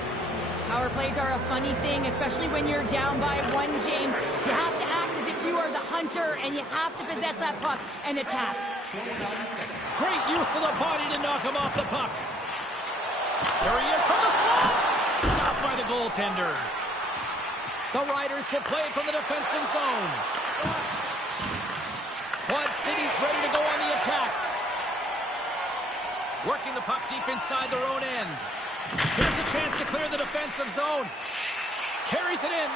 Power plays are a funny thing, especially when you're down by one, James. You have to act as if you are the hunter, and you have to possess that puck and attack. Great use of the body to knock him off the puck. There he is from the slot. Stopped by the goaltender. The Riders should play from the defensive zone. Quad City's ready to go on the attack. Working the puck deep inside their own end. Here's a chance to clear the defensive zone. Carries it in.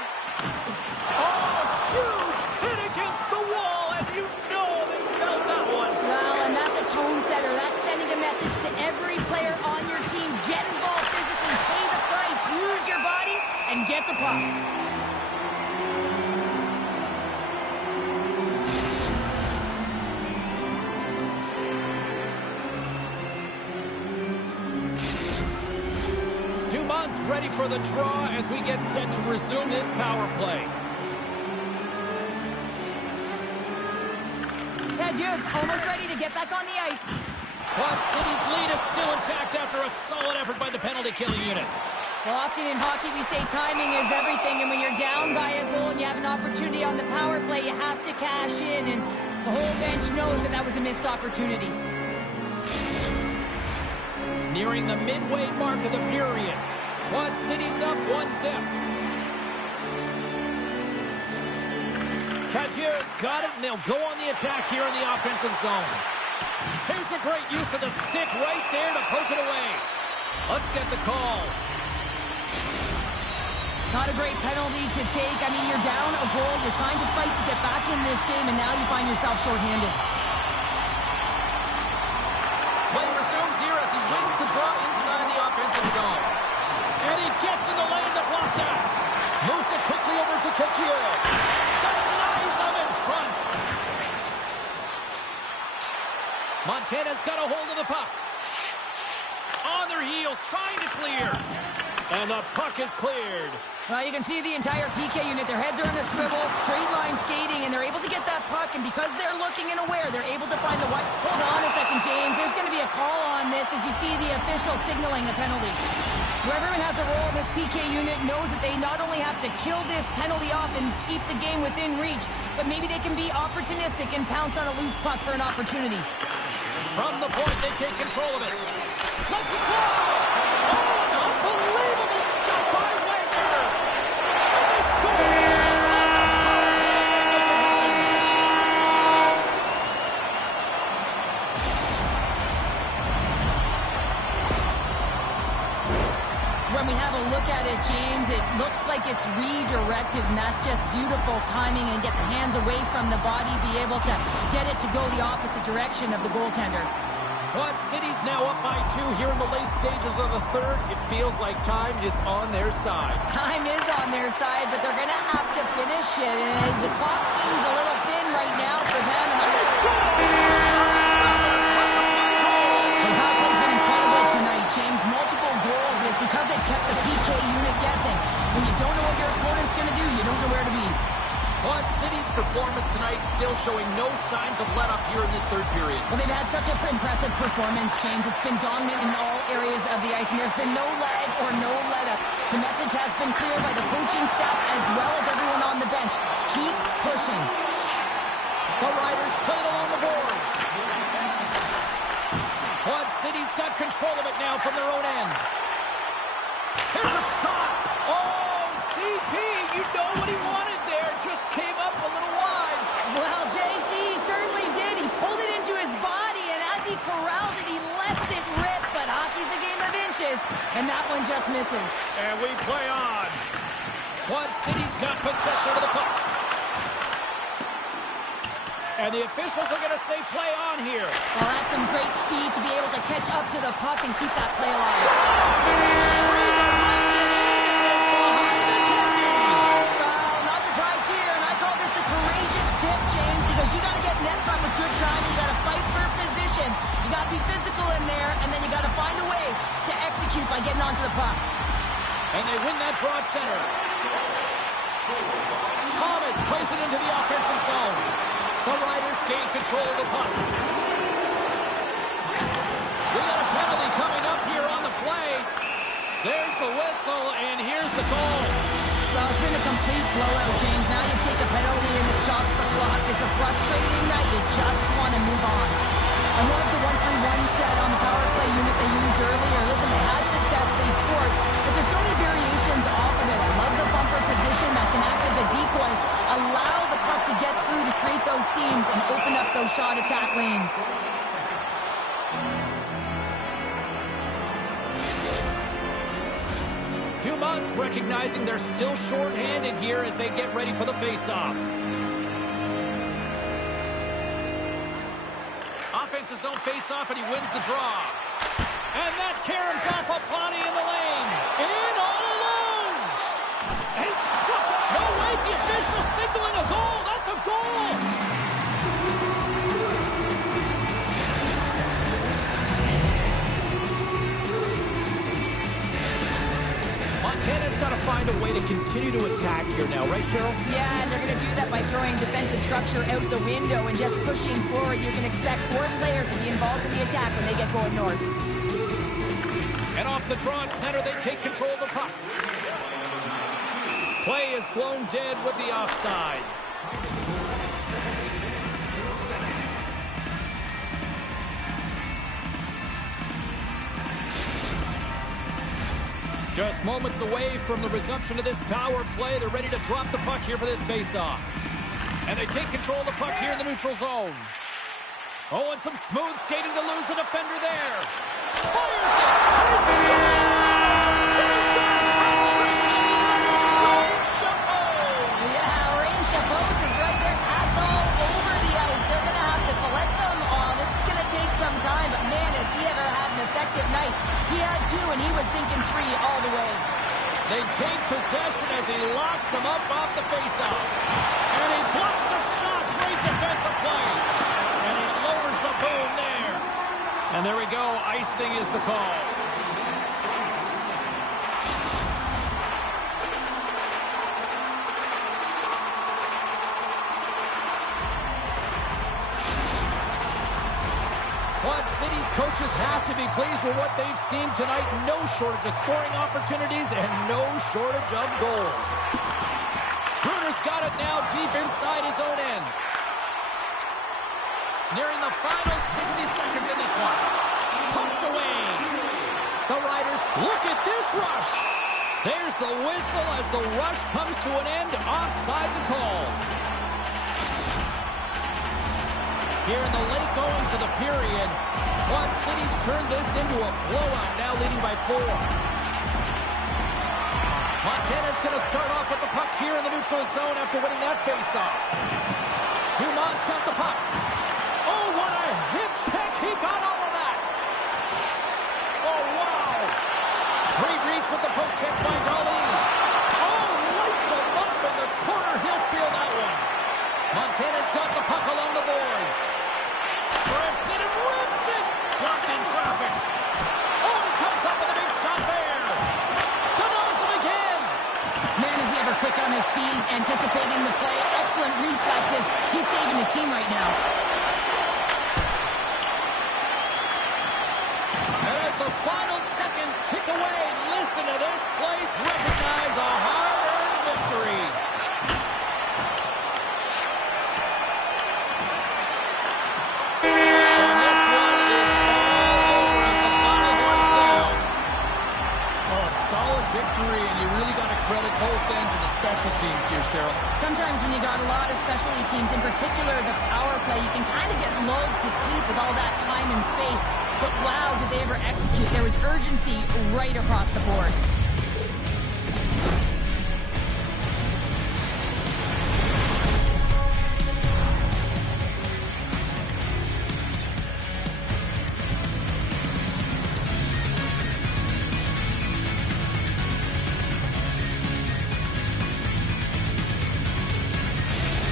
Oh, huge hit against the wall, and you know they felt that one. Well, and that's a tone setter. That's sending a message to every player on your team. Get involved physically, pay the price, use your body, and get the puck. Dumont's ready for the draw as we get set to resume this power play. Cagier's almost ready to get back on the ice. Quad City's lead is still intact after a solid effort by the penalty-killing unit. Well, often in hockey we say timing is everything, and when you're down by a goal and you have an opportunity on the power play, you have to cash in, and the whole bench knows that that was a missed opportunity. Nearing the midway mark of the period. Quad City's up 1-0. Cagier's got it, and they'll go on the attack here in the offensive zone. Here's a great use of the stick right there to poke it away. Let's get the call. Not a great penalty to take. I mean, you're down a goal. You're trying to fight to get back in this game, and now you find yourself shorthanded. Play resumes here as he wins the draw inside the offensive zone. And he gets in the lane to block that. Moves it quickly over to Cagier. Denies him in front. Montana's got a hold of the puck. On their heels, trying to clear. And the puck is cleared. Well, you can see the entire PK unit. Their heads are on a swivel, straight line skating, and they're able to get that puck. And because they're looking and aware, they're able to find the white. Hold on a second, James. There's going to be a call on this as you see the official signaling a penalty. Whoever has a role in this PK unit knows that they not only have to kill this penalty off and keep the game within reach, but maybe they can be opportunistic and pounce on a loose puck for an opportunity. From the point, they take control of it. Let's fly! Oh, an unbelievable stop by Wagner! And they score! When we have a look at it, James, it looks like it's redirected, and that's just beautiful timing, and get the hands away from the body, be able to get it to go the opposite direction of the goaltender. Quad City's now up by 2 here in the late stages of the third. It feels like time is on their side. Time is on their side, but they're going to have to finish it. And the clock seems a little thin right now for them. And the power play's been incredible tonight, James. Multiple goals, and it's because they've kept the PK unit guessing. When you don't know what your opponent's going to do, you don't know where to be. Quad City's performance tonight still showing no signs of let-up here in this third period. Well, they've had such an impressive performance, James. It's been dominant in all areas of the ice, and there's been no lag or no let-up. The message has been clear by the coaching staff as well as everyone on the bench. Keep pushing. The Riders played along the boards. Quad City's got control of it now from their own end. Here's a shot. Oh, CP, you know what he wanted there. Just came up a little wide. Well, JC certainly did. He pulled it into his body, and as he corrals it, he lets it rip. But hockey's a game of inches, and that one just misses. And we play on. Quad City's got possession of the puck. And the officials are going to say play on here. Well, that's some great speed to be able to catch up to the puck and keep that play alive. Well, not surprised here, and I call this the courageous tip, James, because you got to get net front with good time. You got to fight for position. You got to be physical in there, and then you got to find a way to execute by getting onto the puck. And they win that draw at center. Thomas plays it into the offensive zone. The Riders gain control of the puck. We got a penalty coming up here on the play. There's the whistle, and here's the goal. Well, it's been a complete blowout, James. Now you take the penalty and it stops the clock. It's a frustrating night. You just want to move on. I love the 1-3-1 set on the power play unit they used earlier. Listen, they had success, they scored, but there's so many variations off of it. I love the bumper position that can act as a decoy. Allow the puck to get through to create those seams and open up those shot attack lanes. Dumont's recognizing they're still short-handed here as they get ready for the face-off. Offense's own face-off, and he wins the draw. And that caroms off a body in the lane. In all alone. And stuffed. No, wait, the official signaling a goal. That's a goal. Montana's got to find a way to continue to attack here now, right, Cheryl? Yeah, and they're going to do that by throwing defensive structure out the window and just pushing forward. You can expect 4 players to be involved in the attack when they get going north. And off the draw at center, they take control of the puck. Play is blown dead with the offside. Just moments away from the resumption of this power play. They're ready to drop the puck here for this face-off. And they take control of the puck here in the neutral zone. Oh, and some smooth skating to lose the defender there. Fires it! And scores! There's the hat-trick! Rain Chapeau! Yeah, Rain Chapeau is right there. Hats all over the ice. They're going to have to collect them all. This is going to take some time, but man, has he ever had an effective night. He had 2, and he was thinking 3 all the way. They take possession as he locks him up off the faceoff. And he blocks the shot. Great defensive play. And he lowers the boom there. And there we go. Icing is the call. Quad City's coaches have to be pleased with what they've seen tonight. No shortage of scoring opportunities and no shortage of goals. Bruner's got it now deep inside his own end. Nearing the final 60 seconds in this one. Pumped away. The Riders, look at this rush. There's the whistle as the rush comes to an end offside the call. Here in the late goings of the period, Quad City's turned this into a blowout, now leading by 4. Montana's going to start off with the puck here in the neutral zone after winning that faceoff. Dumont's got the puck. Oh, what a hip check. He got all of that. with the poke check by Darlene. Oh, lights him up in the corner. He'll feel that one. Montana's got the puck along the boards. Rips it and rips it. Blocked in traffic. Oh, he comes up with a big stop there. Denies him again. Man, is he ever quick on his feet, anticipating the play. Excellent reflexes. He's saving his team right now. And as the final seconds tick away, listen to this place recognize a hard-earned victory. And this one is all over as the final horn sounds. A solid victory, and you really got to credit both ends of the special teams here, Cheryl. Sometimes when you got a lot of specialty teams, in particular the power play, you can kind of get lulled to sleep with all that time and space. But wow, did they ever execute. There was urgency right across the board.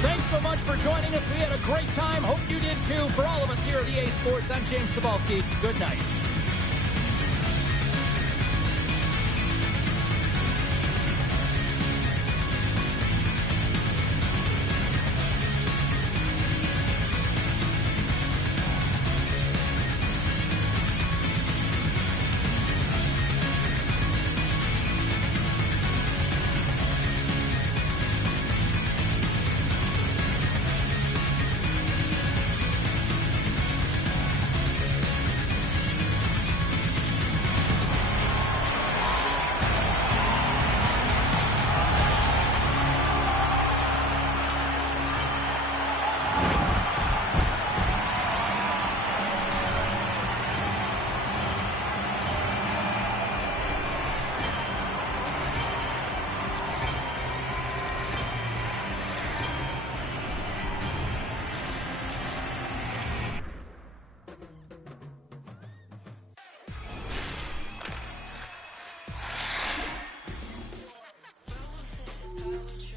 Thanks so much for joining us. We had a great time. Hope you did too. For all of us here at EA Sports, I'm James Cebulski. Good night. It's